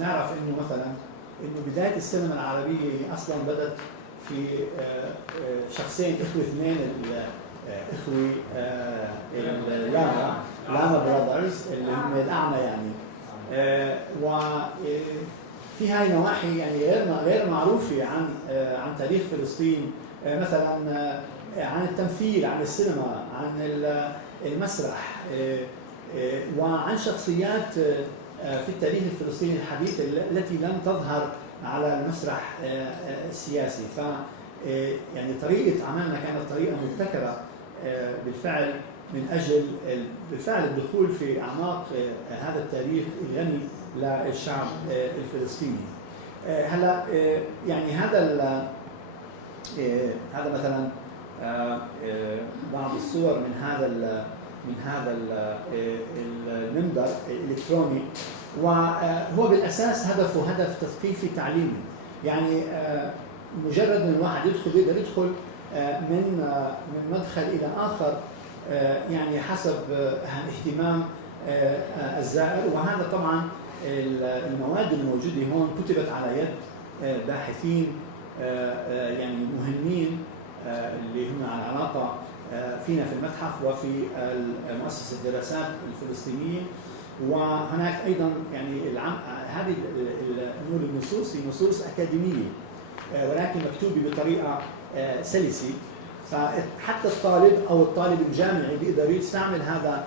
نعرف إنه مثلا إنه بداية السينما العربية أصلا بدأت في شخصين إخوة اثنين، إخوة لاما برادرز اللي هم الأعمى يعني. وفي هاي نواحي يعني غير معروفة عن تاريخ فلسطين، مثلا عن التمثيل، عن السينما، عن المسرح، وعن شخصيات في التاريخ الفلسطيني الحديث التي لم تظهر على المسرح السياسي. ف يعني طريقة عملنا كانت طريقة مبتكرة بالفعل من أجل بالفعل الدخول في أعماق هذا التاريخ الغني للشعب الفلسطيني. هلا يعني هذا مثلا بعض الصور من هذا المنبر الإلكتروني، وهو بالأساس هدفه هدف تثقيفي تعليمي. يعني مجرد أن الواحد يقدر يدخل من مدخل إلى آخر، يعني حسب اهتمام الزائر. وهذا طبعا المواد الموجودة هون كتبت على يد باحثين يعني مهمين اللي هم على علاقة فينا في المتحف وفي مؤسسة الدراسات الفلسطينية. وهناك أيضا يعني هذه النصوص هي نصوص أكاديمية ولكن مكتوبة بطريقة سلسة، فحتى الطالب أو الطالب الجامعي بيقدر يستعمل هذا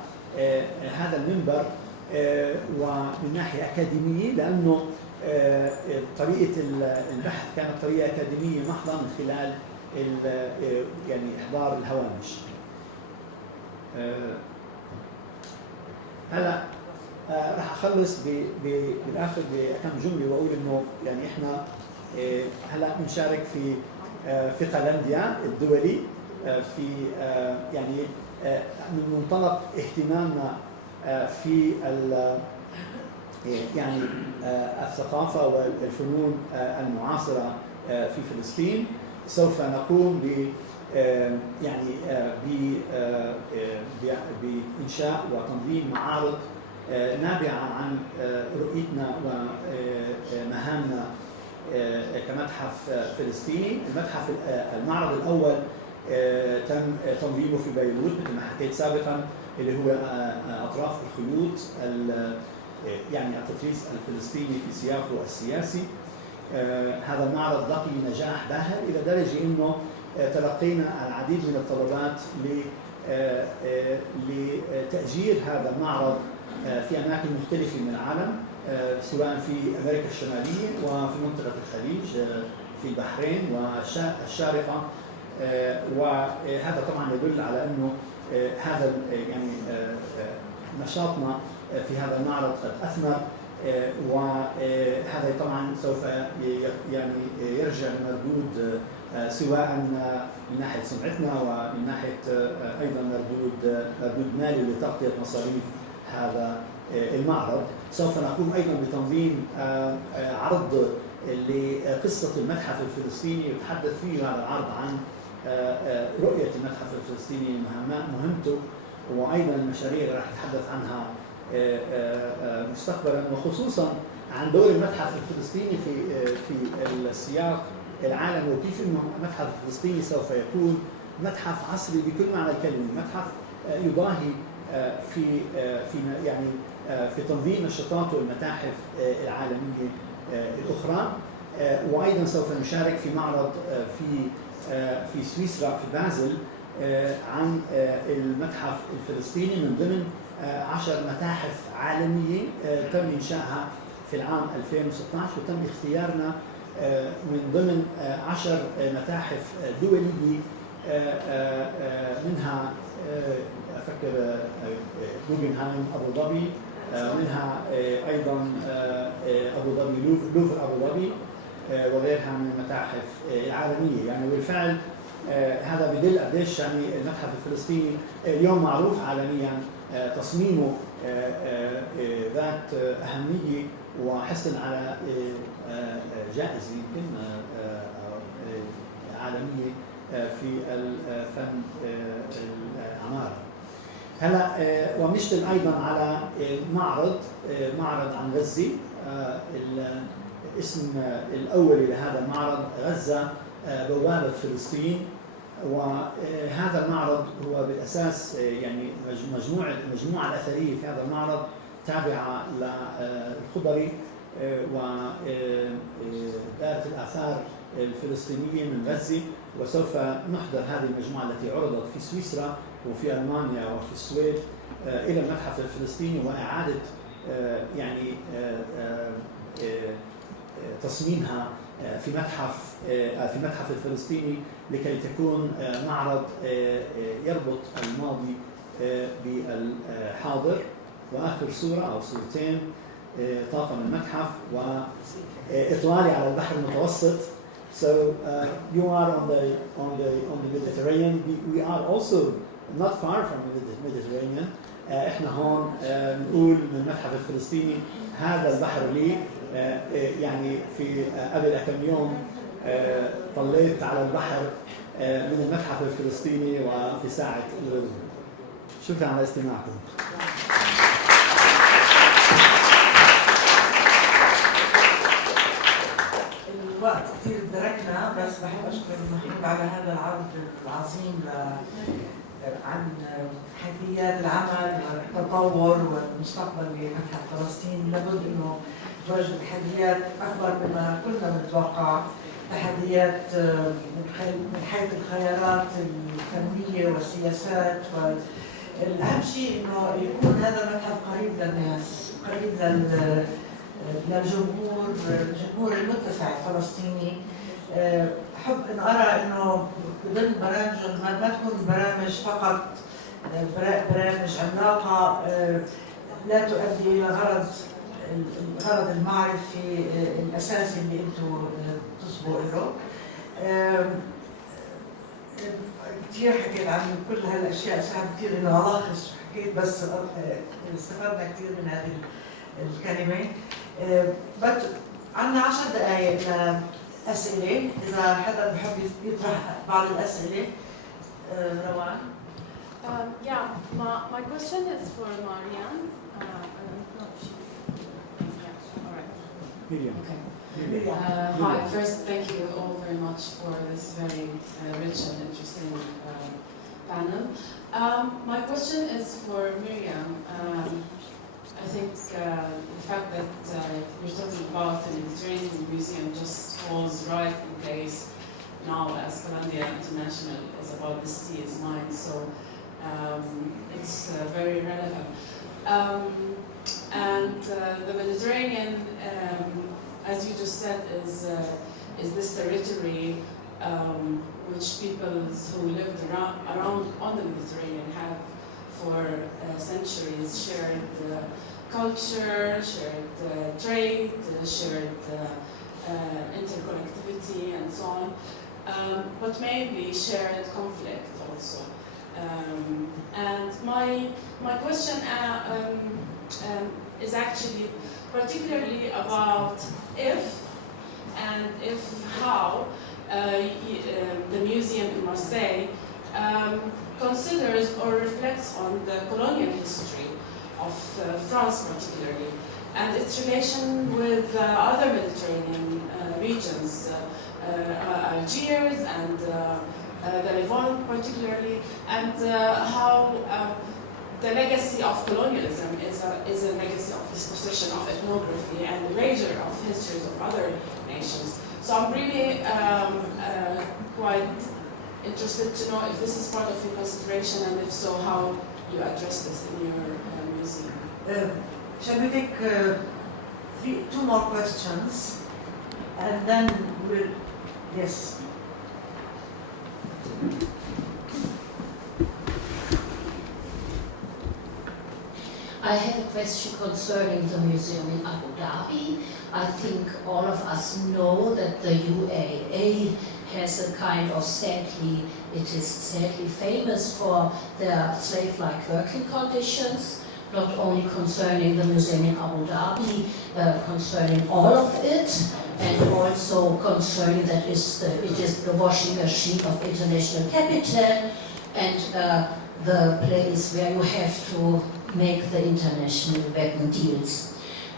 المنبر ومن ناحية أكاديمية، لأنه طريقة البحث كانت طريقة أكاديمية محضة من خلال يعني إحضار الهوامش. هلا راح أخلص بالآخر بكم جملة وأقول إنه يعني إحنا هلا بنشارك في قلنديا الدولي، في يعني من منطلق اهتمامنا في يعني الثقافة والفنون المعاصرة في فلسطين. سوف نقوم يعني بإنشاء وتنظيم معارض نابعة عن رؤيتنا ومهامنا كمتحف فلسطيني. المعرض الأول تم تنظيمه في بيروت مثل ما حكيت سابقا، اللي هو أطراف الخيوط يعني التطريز الفلسطيني في سياقه السياسي. هذا المعرض لقي نجاح باهر إلى درجة إنه تلقينا العديد من الطلبات لتأجير هذا المعرض في أماكن مختلفة من العالم، سواء في أمريكا الشمالية وفي منطقة الخليج في البحرين والشارقة. وهذا طبعا يدل على أنه هذا يعني نشاطنا في هذا المعرض قد أثمر، وهذا طبعا سوف يعني يرجع لمردود سواء من ناحية سمعتنا ومن ناحية أيضا مردود مالي لتغطية مصاريف هذا المعرض. سوف نقوم أيضا بتنظيم عرض لقصة المتحف الفلسطيني، يتحدث فيه هذا العرض عن رؤية المتحف الفلسطيني، مهمته، وأيضا المشاريع اللي راح نتحدث عنها مستقبلا، وخصوصا عن دور المتحف الفلسطيني في السياق العالمي، وكيف انه المتحف الفلسطيني سوف يكون متحف عصري بكل معنى الكلمه، متحف يضاهي في يعني في تنظيم نشاطات المتاحف العالميه الاخرى. وايضا سوف نشارك في معرض في سويسرا في بازل عن المتحف الفلسطيني من ضمن 10 متاحف عالمية تم إنشائها في العام 2016، وتم اختيارنا من ضمن 10 متاحف دولية، منها أفكر جوجنهايم أبو ظبي، منها أيضا أبو ظبي لوفر أبو ظبي، وغيرها من المتاحف العالمية. يعني بالفعل هذا بدل قديش يعني المتحف الفلسطيني اليوم معروف عالميا، تصميمه ذات أهمية وحصل على جائزة يمكن عالمية في الفن العماري. هلا وبنشتغل ايضا على معرض عن غزه. الاسم الاولي لهذا المعرض غزه بوابه فلسطين، وهذا المعرض هو بالاساس يعني المجموعه الاثريه في هذا المعرض تابعه للخضري ودائره الاثار الفلسطينيه من غزه، وسوف نحضر هذه المجموعه التي عرضت في سويسرا وفي المانيا وفي السويد الى المتحف الفلسطيني، واعاده يعني تصميمها في متحف الفلسطيني لكي تكون معرض يربط الماضي بالحاضر. واخر صوره او صورتين طاقم المتحف واطلالي على البحر المتوسط. So you are on the Mediterranean. We are also not far from the Mediterranean. احنا هون نقول من المتحف الفلسطيني هذا البحر لي. يعني في قبل كم يوم طليت على البحر من المتحف الفلسطيني وفي ساعة الغروب. شكرا على استماعكم. الوقت كثير تركنا، بس بحب اشكر محمود على هذا العرض العظيم عن حيثيات العمل والتطور والمستقبل لمتحف فلسطين. لابد انه تواجه تحديات اكبر مما كنا نتوقع، تحديات من حيث الخيارات الفنيه والسياسات، والاهم شيء انه يكون هذا المتحف قريب للناس، قريب للجمهور المتسع الفلسطيني. أحب أن أرى أنه ضمن برامجهم ما تكون برامج فقط برامج عملاقة لا تؤدي إلى الغرض المعرفي الأساسي اللي أنتم تصبوا له. كثير حكيت عن كل هالأشياء، صعب كثير إنه ألخص حكيت، بس استفدنا كثير من هذه الكلمة. عندنا 10 دقائق لأسئلة، إذا حدا بحب يطرح بعض الأسئلة. روان. Yeah, my question is for Myriame. Myriame. Okay. Hi, first thank you all very much for this very rich and interesting panel. My question is for Myriame. I think the fact that we're talking about the Mediterranean Museum just falls right in place now, as Qalandiya International is about the sea is mine, so it's very relevant. And the Mediterranean, as you just said, is this territory which peoples who lived around on the Mediterranean have for centuries shared culture, shared trade, shared interconnectivity, and so on, but maybe shared conflict also. And my question is actually particularly about if how the museum in Marseille considers or reflects on the colonial history of France particularly, and its relation with other Mediterranean regions, Algiers and the Levant particularly, and how the legacy of colonialism is a legacy of dispossession, of ethnography, and erasure of histories of other nations. So I'm really quite interested to know if this is part of your consideration, and if so, how you address this in your museum. Shall we take two more questions? And then we'll, yes. I have a question concerning the museum in Abu Dhabi. I think all of us know that the UAE has a kind of it is sadly famous for their slave-like working conditions, not only concerning the museum in Abu Dhabi, concerning all of it, and also concerning that it is the washing machine of international capital, and the place where you have to make the international weapon deals.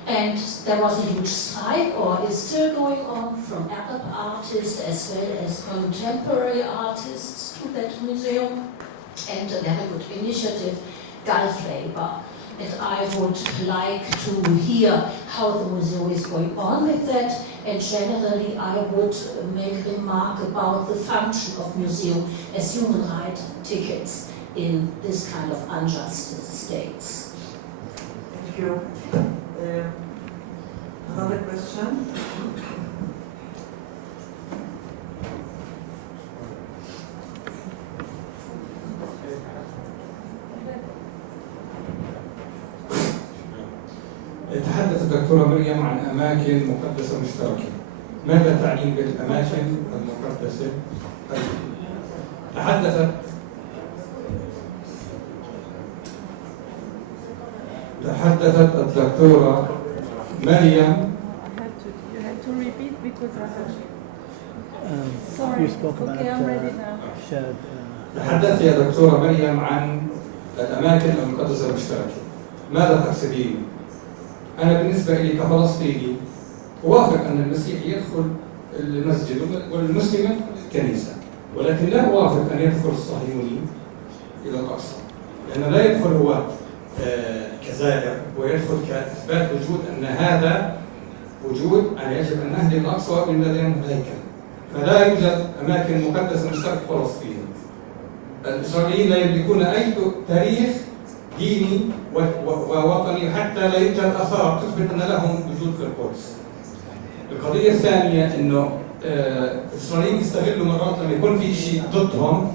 And there was a huge strike, or is still going on, from Arab artists as well as contemporary artists to that museum, and a very good initiative, Gulf Labor. And I would like to hear how the museum is going on with that, and generally I would make a remark about the function of museum as human rights tickets in this kind of unjust states. Thank you. Another question? تحدث الدكتورة مريم عن أماكن مقدسة مشتركة. ماذا تعني بالأماكن المقدسة؟ تحدثت الدكتورة مريم. You have to repeat because I have. Sorry. You spoke about Okay, I'm ready now. shared. تحدثت يا دكتورة مريم عن الأماكن المقدسة المشتركة. ماذا تقصدين؟ أنا بالنسبة لي كفلسطيني أوافق أن المسيحي يدخل المسجد والمسلم الكنيسة، ولكن لا أوافق أن يدخل الصهيوني إلى الأقصى، لأنه لا يدخل هو كزائر، ويدخل كإثبات وجود أن هذا وجود أن يجب أن نهدم الأقصى ومن لديهم هيكل. فلا يوجد أماكن مقدسة مشتركة فلسطين. الإسرائيليين لا يملكون أي تاريخ ديني ووطني، حتى لا يوجد آثار تثبت أن لهم وجود في القدس. القضية الثانية إنه الإسرائيليين يستغلوا مرات لما يكون في شيء ضدهم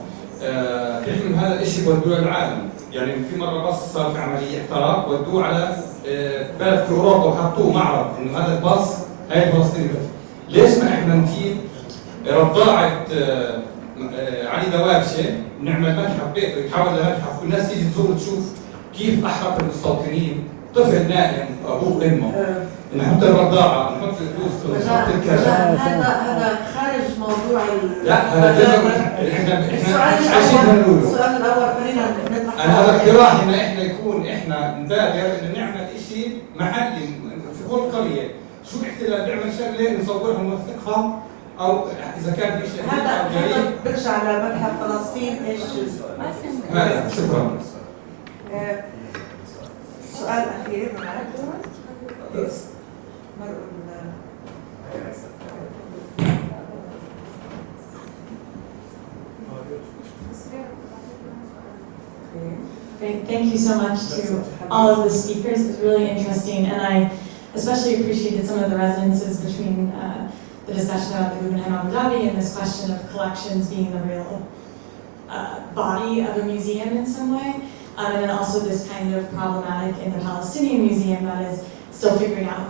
بيحملوا هذا الشيء بودوه للعالم. يعني في مرة بس صار في عملية احتراق ودوه على بلد في أوروبا وحطوه معرض إنه هذا الباص هاي فلسطين. ليش ما إحنا نجيب رضاعة علي دواكشة نعمل متحف بيته يتحول لمتحف والناس تيجي تزور تشوف كيف أحرق المستوطنين طفل نائم أبوه وأمه، نحط الرضاعة نحط الفلوس نحط الكذا. هذا خارج موضوع لا هذا جزء احنا عايشين هنقوله. السؤال الأول خلينا نطرح. أنا هذا اقتراحي إن إحنا يكون إحنا نبادر إن نعمل شيء محلي في كل قرية. شو الاحتلال بيعمل شغلة نصورها ونوثقها، أو إذا كان في شيء هذا برجع لمتحف فلسطين ايش؟ هذا شكرا. سؤال أخير. Great. Thank you so much to all of the speakers. It was really interesting, and I especially appreciated some of the resonances between the discussion about the Guggenheim Abu Dhabi and this question of collections being the real body of a museum in some way, and then also this kind of problematic in the Palestinian Museum that is still figuring out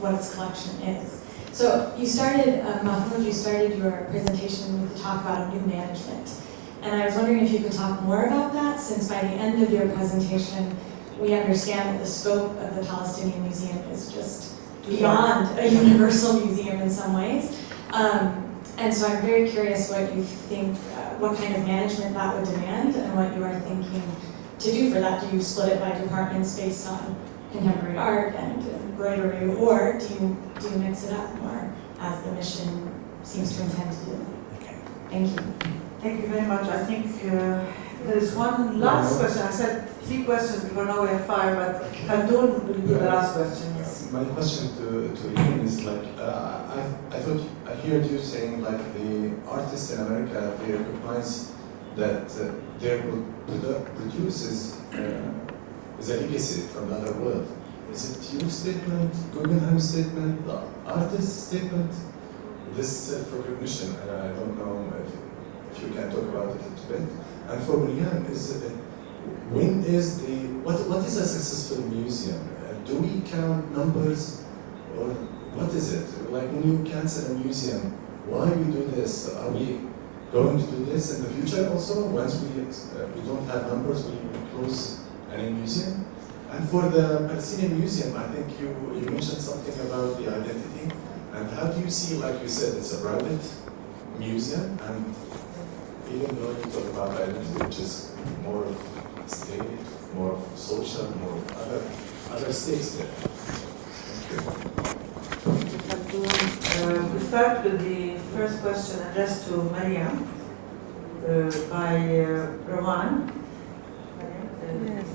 what its collection is. So you started, Mahmoud, you started your presentation with the talk about new management. And I was wondering if you could talk more about that, since by the end of your presentation, we understand that the scope of the Palestinian Museum is just beyond a universal museum in some ways. And so I'm very curious what you think, what kind of management that would demand, and what you are thinking to do for that. Do you split it by departments based on contemporary art and embroidery, or do you mix it up more, as the mission seems to intend to do? Thank you. Thank you very much. I think there is one last question. I said 3 questions before, now we have 5, but Khaldoon will be the last question. Yes. My question to Reem is like, I thought I heard you saying like the artists in America, they recognize that their produces is a legacy from the other world. Is it your statement, Guggenheim statement, the artist statement? this self-recognition, and I don't know if you can talk about it a little bit. And for Myriame, what is a successful museum? Do we count numbers, or what is it? Like when you cancel a museum, why we do this? Are we going to do this in the future also? Once we don't have numbers, we close any museum? And for the Palestinian Museum, I think you mentioned something about the identity. And how do you see, like you said, it's a private museum, and even though you talk about identity, which is more of state, more of social, more of other states there. Thank you. We start with the first question addressed to Myriame by Rohan. Yes.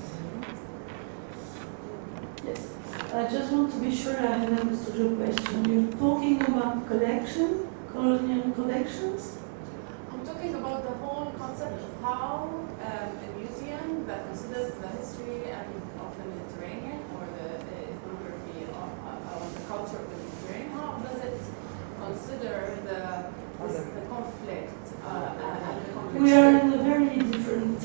Yes. I just want to be sure I have understood your question. You're talking about collection, colonial collections? I'm talking about the whole concept of how a museum that considers the history of the Mediterranean or the ethnography of the culture of the Mediterranean, how does it consider the conflict and the conflict? We are in a very different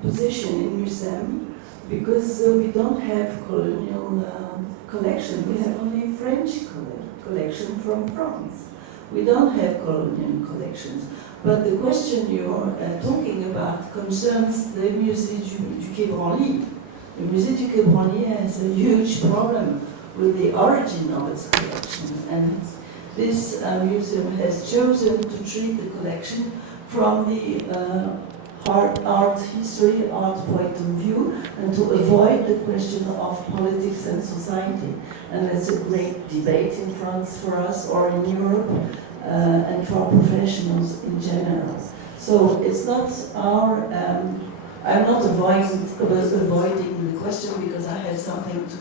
position in museum because we don't have colonial collection. We have only French collection from France. We don't have colonial collections. But the question you're talking about concerns the Musée du Quai Branly. The Musée du Quai Branly has a huge problem with the origin of its collection. And this museum has chosen to treat the collection from the art history, art point of view, and to avoid the question of politics and society. And that's a great debate in France for us or in Europe. And for professionals in general. So it's not our, I'm not avoiding the question because I have something to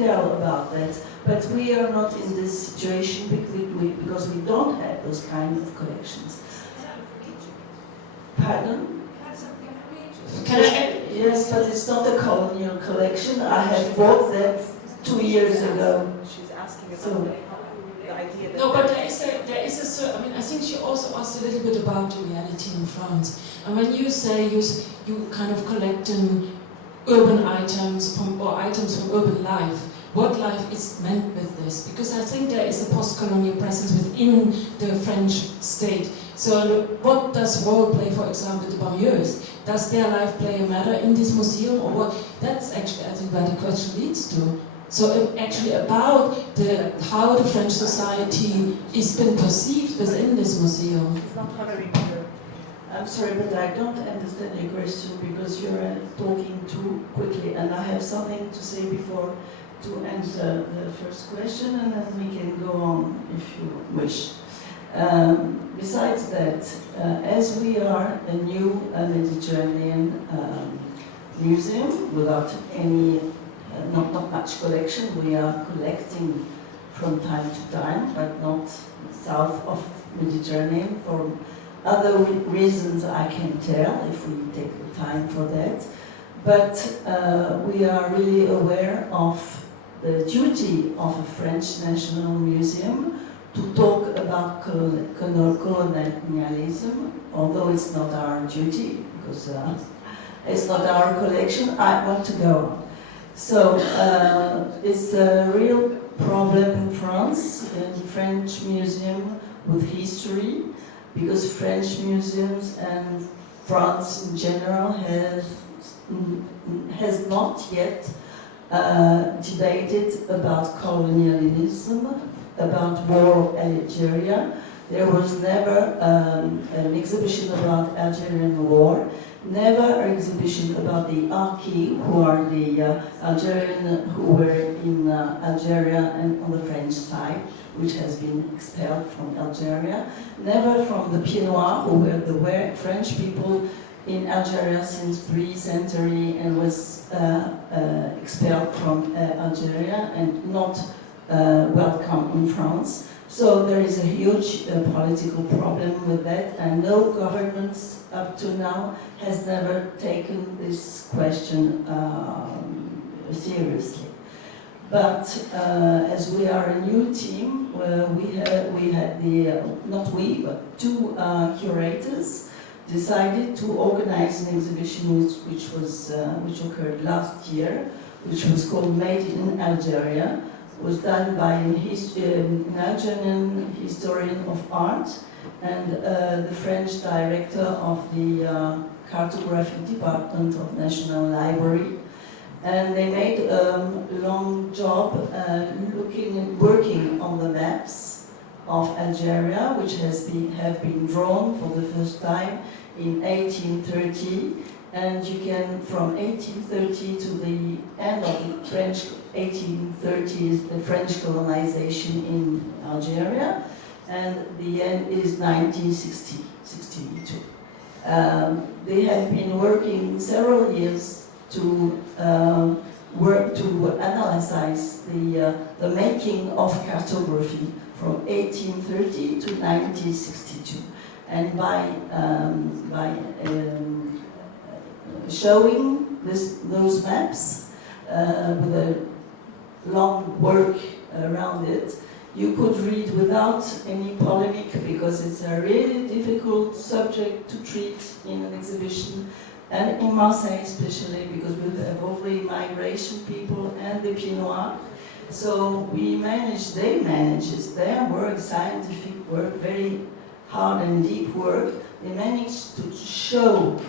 tell about that, but we are not in this situation because we don't have those kind of collections. Pardon? Yes, but it's not a colonial collection. I have bought that 2 years ago. She's asking about the idea that... No, but there is a certain, I mean, I think she also asked a little bit about the reality in France. And when you say you kind of collect urban items or items from urban life, what life is meant with this? Because I think there is a post-colonial presence within the French state. So what does role play, for example, the banlieues? Does their life play a matter in this museum, or what? That's actually, I think, where the question leads to. So actually about how the French society is been perceived within this museum. It's not following her. I'm sorry, but I don't understand your question because you're talking too quickly, and I have something to say before to answer the first question, and then we can go on if you wish. Besides that, as we are a new Mediterranean museum without any, not much collection, we are collecting from time to time, but not south of Mediterranean for other reasons I can tell if we take the time for that. But we are really aware of the duty of a French National Museum to talk about colonialism, although it's not our duty, because it's not our collection. I want to go on. So it's a real problem in France, in French museum with history, because French museums and France in general has not yet debated about colonialism, about war in Algeria. There was never an exhibition about Algerian war, never an exhibition about the Arki, who are the Algerian who were in Algeria and on the French side, which has been expelled from Algeria, never from the Pieds Noirs, who were the French people in Algeria since 3rd century and was expelled from Algeria and not welcome in France. So there is a huge political problem with that, and no governments up to now has never taken this question seriously. But as we are a new team, we had the, not we, but two curators decided to organize an exhibition which occurred last year, which was called Made in Algeria. It was done by an Algerian historian of art and the French director of the cartographic department of National Library. And they made a long job looking and working on the maps of Algeria, which have been drawn for the first time in 1830. And you can, from 1830 to the end of the French 1830s, the French colonization in Algeria, and the end is 1962. They have been working several years to analyze the making of cartography from 1830 to 1962, and by showing those maps with a long work around it, you could read without any polemic, because it's a really difficult subject to treat in an exhibition, and in Marseille especially, because we have all the migration people and the Pied Noir. So they managed, it's their work, scientific work, very hard and deep work. They managed to show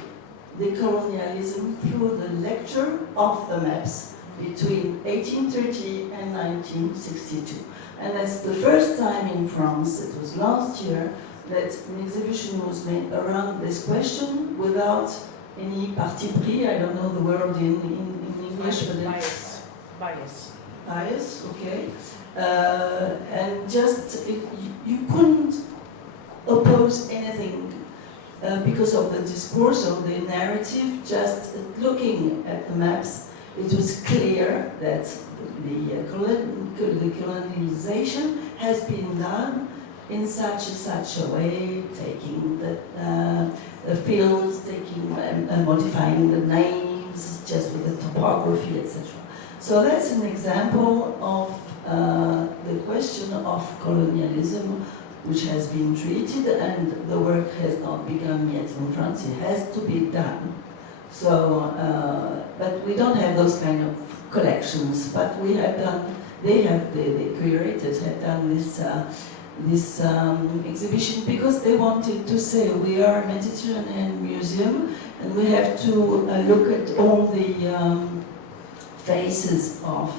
the colonialism through the lecture of the maps between 1830 and 1962. And that's the first time in France, it was last year, that an exhibition was made around this question without any parti pris, I don't know the word in English, but it's bias, okay. And just, you couldn't oppose anything because of the discourse, of the narrative. Just looking at the maps, it was clear that the colonization has been done in such a way, taking the fields, modifying the names, just with the topography, etc. So that's an example of the question of colonialism, which has been treated, and the work has not begun yet in France. It has to be done. So, but we don't have those kind of collections. But we have done. The curators have done this exhibition because they wanted to say we are a Mediterranean museum, and we have to look at all the faces of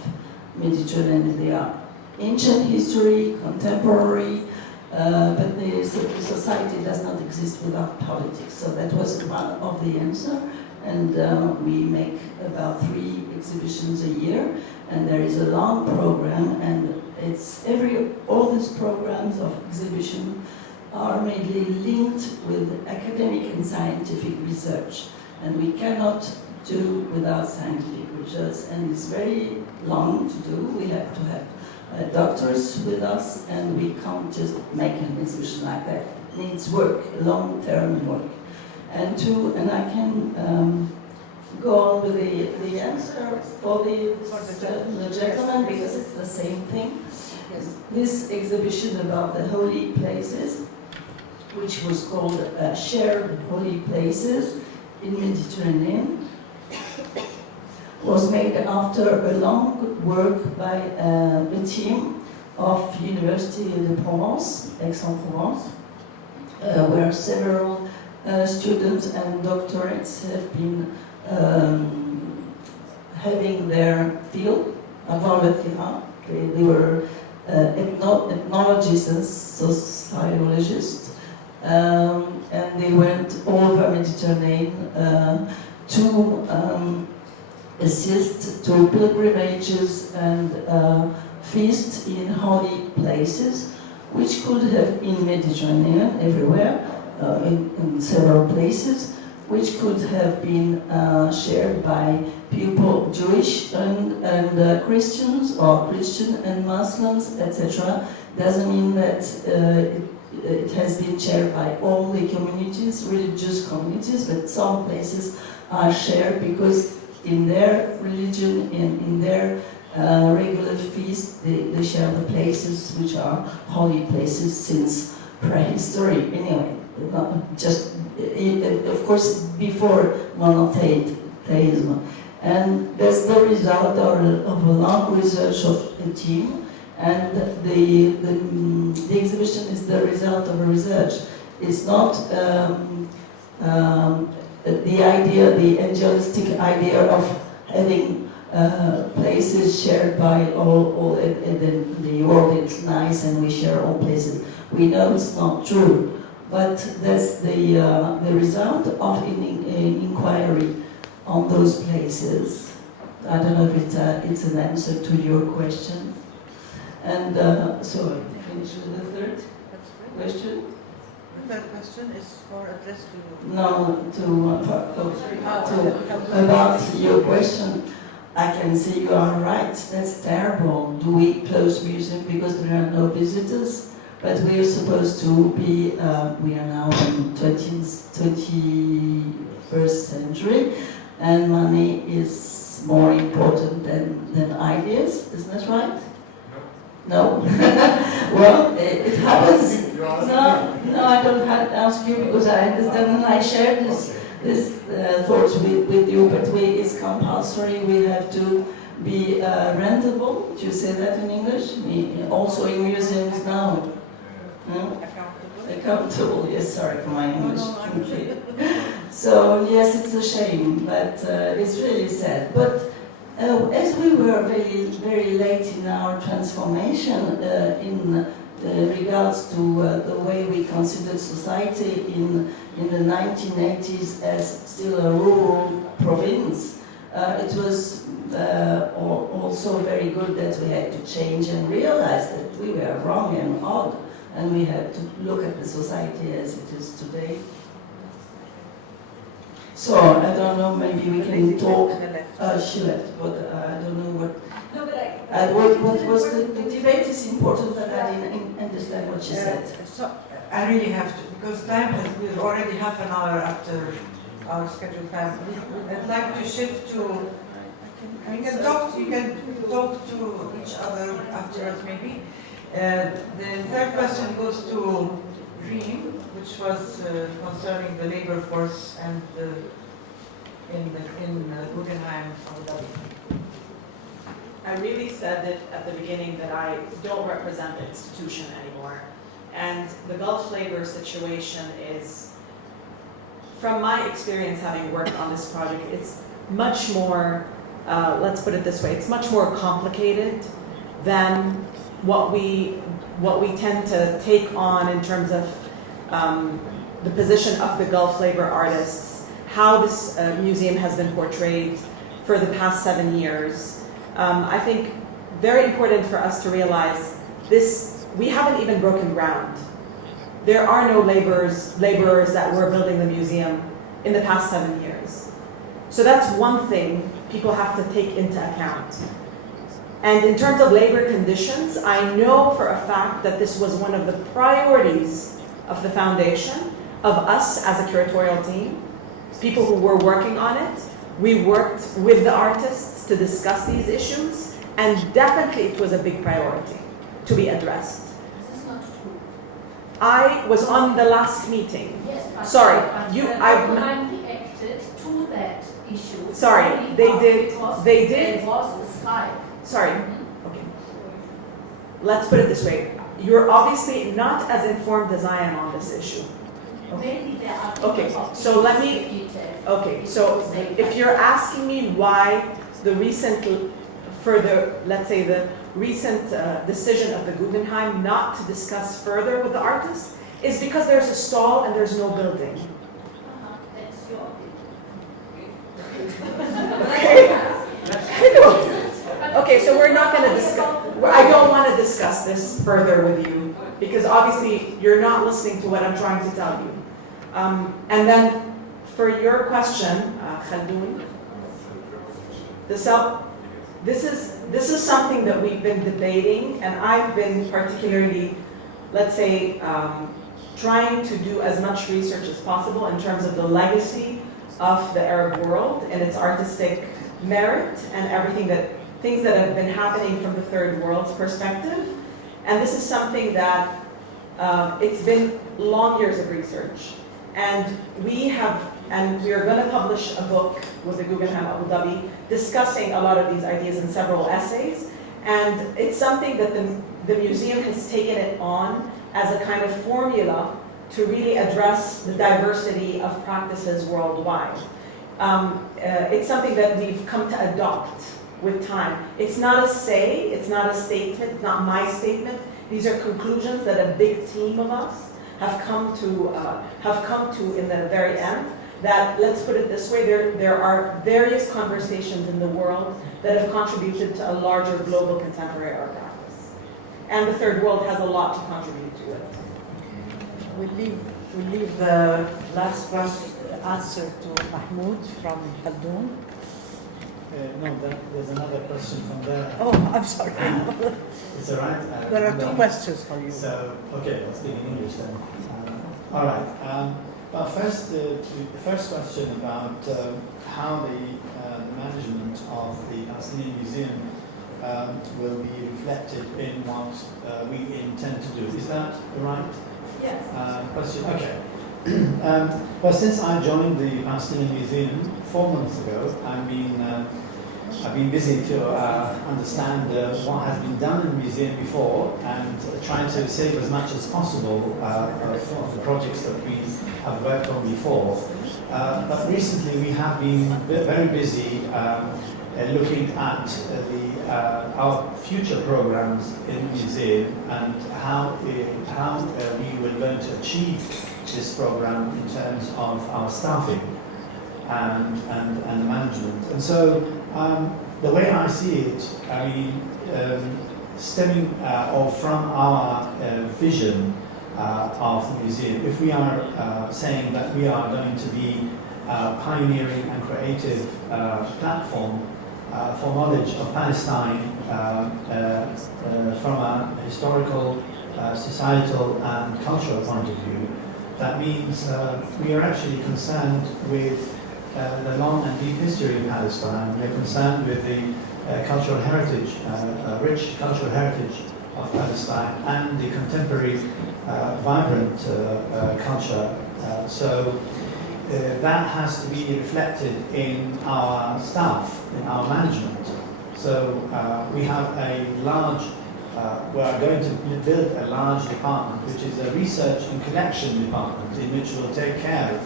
Mediterranean. They are ancient history, contemporary, but the society does not exist without politics. So that was part of the answer. And we make about 3 exhibitions a year, and there is a long program, and it's all these programs of exhibition are mainly linked with academic and scientific research, and we cannot do without scientific research, and it's very long to do. We have to have doctors with us, and we can't just make an exhibition like that. It needs work, long-term work. And I can go on with the answer for the gentleman, because it's the same thing. Yes. This exhibition about the holy places, which was called Shared Holy Places in Mediterranean, was made after a long work by a team of University de Provence, Aix-en-Provence, where several students and doctorates have been having their field avant le terrain. They were ethnologists and sociologists, and they went over Mediterranean to assist to pilgrimages and feasts in holy places, which could have been Mediterranean everywhere, in several places, which could have been shared by people, Jewish and Christians, or Christian and Muslims, etc. Doesn't mean that it has been shared by all the communities, religious communities, but some places are shared because in their religion and in their regular feast. They share the places which are holy places since prehistory. Anyway, not just of course before monotheism, and that's the result of a long research of a team. And the exhibition is the result of a research. It's not the idea, the angelistic idea of having places shared by all in the world. It's nice and we share all places. We know it's not true, but that's the result of an inquiry on those places. I don't know if it's an answer to your question. And so I finish with the third question. The third question is addressed to... No, about your question. I can say you are right, that's terrible. Do we close museum because there are no visitors? But we are supposed to be, we are now in 21st century, and money is more important than ideas, isn't that right? No. Well, it happens. No, I don't have to ask you because I understand and I share this thoughts with you, but it's compulsory. We have to be rentable. Do you say that in English? Also in museums now. No? Accountable, yes, sorry for my English. Okay. So, yes, it's a shame, but it's really sad. But as we were very, very late in our transformation in regards to the way we considered society in the 1980s as still a rural province, it was also very good that we had to change and realize that we were wrong and odd, and we had to look at the society as it is today. So, I don't know, maybe we can talk. She left, but I don't know what. No, but what was the debate is important, but I didn't understand what she said. So I really have to, because time we're already half an hour after our scheduled time. I'd like to shift to. You can talk to each other afterwards, maybe. The third question goes to Reem, which was concerning the labor force and in Guggenheim, Abu Dhabi. I really said it at the beginning that I don't represent the institution anymore. And the Gulf labor situation is, from my experience having worked on this project, it's much more, let's put it this way, it's much more complicated than what we tend to take on in terms of the position of the Gulf labor artists, how this museum has been portrayed for the past 7 years. I think very important for us to realize this, we haven't even broken ground. There are no laborers that were building the museum in the past 7 years. So that's one thing people have to take into account. And in terms of labor conditions, I know for a fact that this was one of the priorities of the foundation, of us as a curatorial team, people who were working on it. We worked with the artists to discuss these issues, and definitely it was a big priority to be addressed. This is not true. I was on the last meeting. Yes, but sorry, Guggenheim reacted to that issue. Sorry, they did. There was a strike. Sorry. Okay. Let's put it this way. You're obviously not as informed as I am on this issue. Maybe there are Okay, so let me. Okay, so if you're asking me why the recent, let's say the recent decision of the Guggenheim not to discuss further with the artist, is because there's a stall and there's no building. That's your Okay. Okay, so we're not going to discuss. I don't want to discuss this further with you because obviously you're not listening to what I'm trying to tell you. And then. For your question, Khaldun, this is something that we've been debating, and I've been particularly, let's say, trying to do as much research as possible in terms of the legacy of the Arab world and its artistic merit and everything that things that have been happening from the third world's perspective. And this is something that it's been long years of research. And we are going to publish a book with the Guggenheim Abu Dhabi discussing a lot of these ideas in several essays. And it's something that the museum has taken it on as a kind of formula to really address the diversity of practices worldwide. It's something that we've come to adopt with time. It's not a say, it's not a statement, it's not my statement. These are conclusions that a big team of us have come to in the very end. That, let's put it this way, there are various conversations in the world that have contributed to a larger global contemporary art practice. And the third world has a lot to contribute to it. We'll leave the last answer to Mahmoud from Khaldun. No, there's another question from there. Oh, I'm sorry. It's all right. There are two questions for you. So, okay, I'll speak in English then. All right. Well, first, the first question about how the management of the Palestinian Museum will be reflected in what we intend to do. Is that right? Yes. Question. Okay. Well, since I joined the Palestinian Museum 4 months ago, I've been busy to understand what has been done in the museum before and trying to save as much as possible of the projects that we have worked on before. But recently we have been very busy looking at our future programs in the museum and how we were going to achieve this program in terms of our staffing and the management. And so the way I see it, I mean, stemming or from our vision of the museum, if we are saying that we are going to be a pioneering and creative platform for knowledge of Palestine from a historical, societal and cultural point of view, that means we are actually concerned with the long and deep history of Palestine. We're concerned with the cultural heritage, rich cultural heritage of Palestine and the contemporary vibrant culture. So that has to be reflected in our staff, in our management. So we have a large, we are going to build a large department, which is a research and collection department, in which we'll take care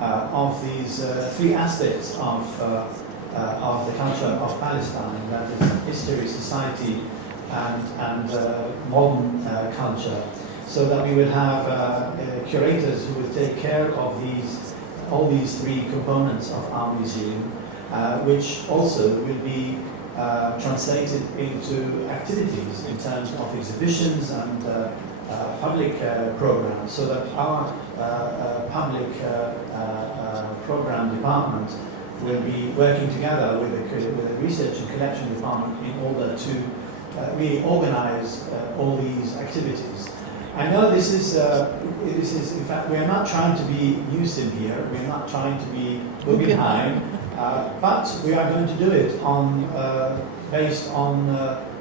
of these three aspects of the culture of Palestine, that is history, society, and modern culture, so that we will have curators who will take care of all these three components of our museum, which also will be translated into activities in terms of exhibitions and public programs, so that our public program department will be working together with the research and collection department in order to really organize all these activities. I know this is in fact, we are not trying to be Newsom here, we are not trying to be Guggenheim, but we are going to do it based on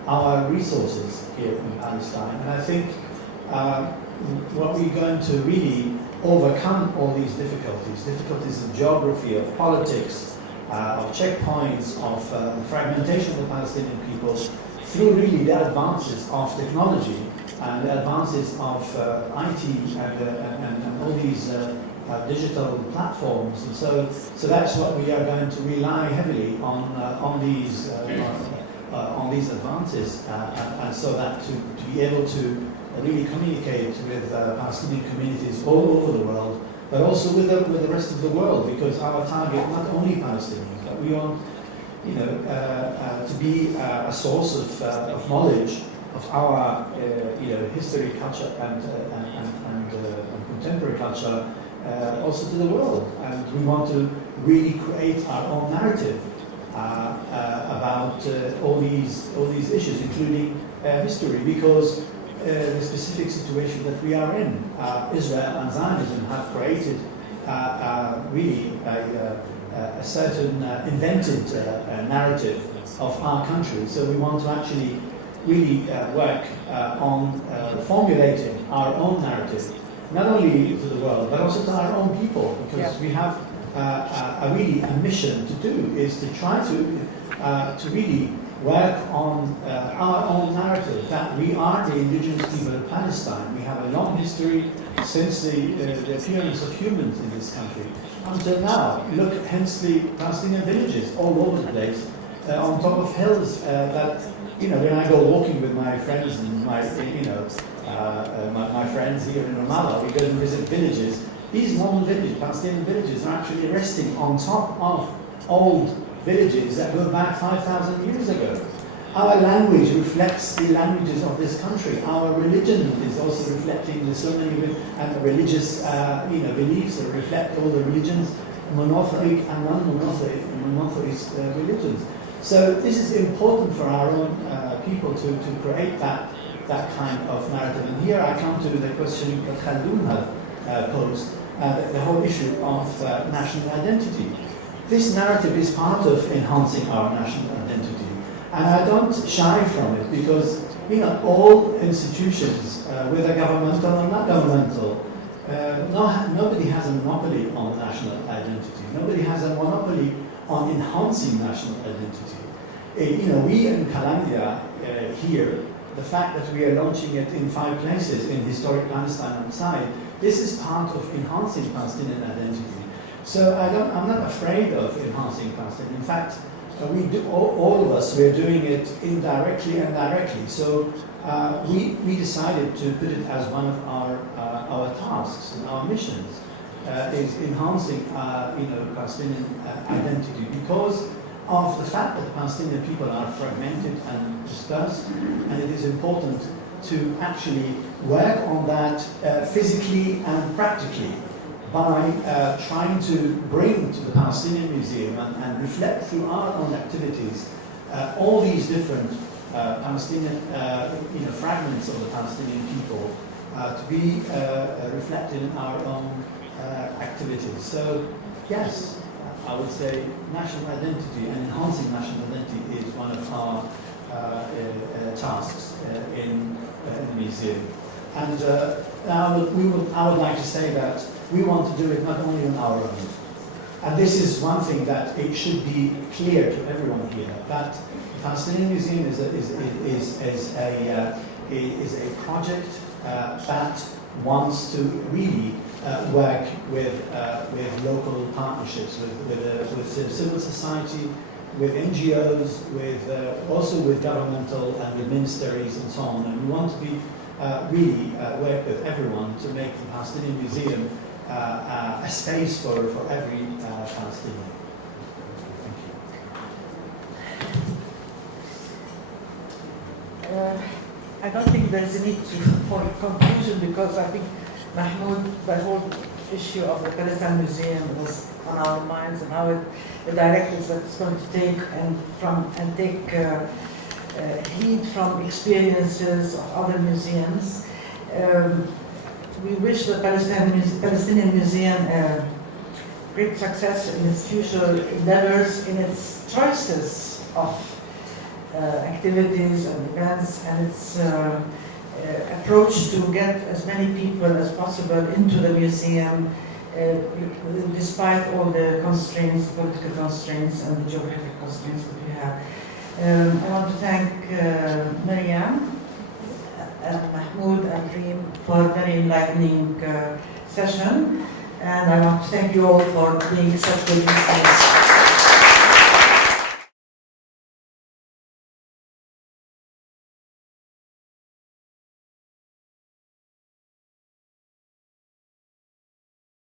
our resources here in Palestine. And I think what we're going to really overcome all these difficulties of geography, of politics, of checkpoints, of the fragmentation of the Palestinian people, through really the advances of technology and the advances of IT and all these digital platforms. And so that's what we are going to rely heavily on these advances, and so that to be able to really communicate with Palestinian communities all over the world, but also with the rest of the world, because our target not only Palestinians, but we want, to be a source of knowledge of our history, culture, and contemporary culture, also to the world. And we want to really create our own narrative about all these issues, including history, because the specific situation that we are in, Israel and Zionism have created really a certain invented narrative of our country. So we want to actually really work on formulating our own narrative, not only to the world, but also to our own people, because we have really a mission to do, is to try to really work on our own narrative, that we are the indigenous people of Palestine. We have a long history since the appearance of humans in this country until now. Look, hence the Palestinian villages all over the place, on top of hills that, you know, when I go walking with my friends and my friends here in Ramallah, we go and visit villages. These modern villages, Palestinian villages, are actually resting on top of old villages that go back 5,000 years ago. Our language reflects the languages of this country. Our religion is also reflecting so many religious beliefs that reflect all the religions, monotheistic and non-monotheist religions. So this is important for our own people to create that kind of narrative. And here I come to the question that Khaldun had posed, the whole issue of national identity. This narrative is part of enhancing our national identity. And I don't shy from it because, you know, all institutions, whether governmental or not governmental, nobody has a monopoly on national identity. Nobody has a monopoly on enhancing national identity. You know, we in Qalandiya here, the fact that we are launching it in 5 places in historic Palestine outside, this is part of enhancing Palestinian identity. So I'm not afraid of enhancing Palestine. In fact, we do, all of us, we're doing it indirectly and directly. So we decided to put it as one of our tasks and our missions, is enhancing Palestinian identity, because of the fact that the Palestinian people are fragmented and dispersed, and it is important to actually work on that physically and practically by trying to bring to the Palestinian Museum and reflect through our own activities all these different Palestinian fragments of the Palestinian people to be reflected in our own activities. So yes, I would say national identity and enhancing national identity is one of our tasks in the museum. And I would like to say that we want to do it not only on our own. And this is one thing that it should be clear to everyone here, that the Palestinian Museum is a project that wants to really work with local partnerships, with civil society, with NGOs, also with governmental and with ministries and so on. And we want to be really work with everyone to make the Palestinian Museum a space for every Palestinian. Thank you. I don't think there is a need for a conclusion, because I think Mahmoud, the whole issue of the Palestinian Museum was on our minds, and how the directives that it's going to take and take heed from experiences of other museums. We wish the Palestinian Museum great success in its future endeavors, in its choices of activities and events, and its approach to get as many people as possible into the museum, despite all the constraints, political constraints and the geographic constraints that we have. I want to thank Myriame, Mahmoud and Reem for a very enlightening session, and I want to thank you all for being such good listeners.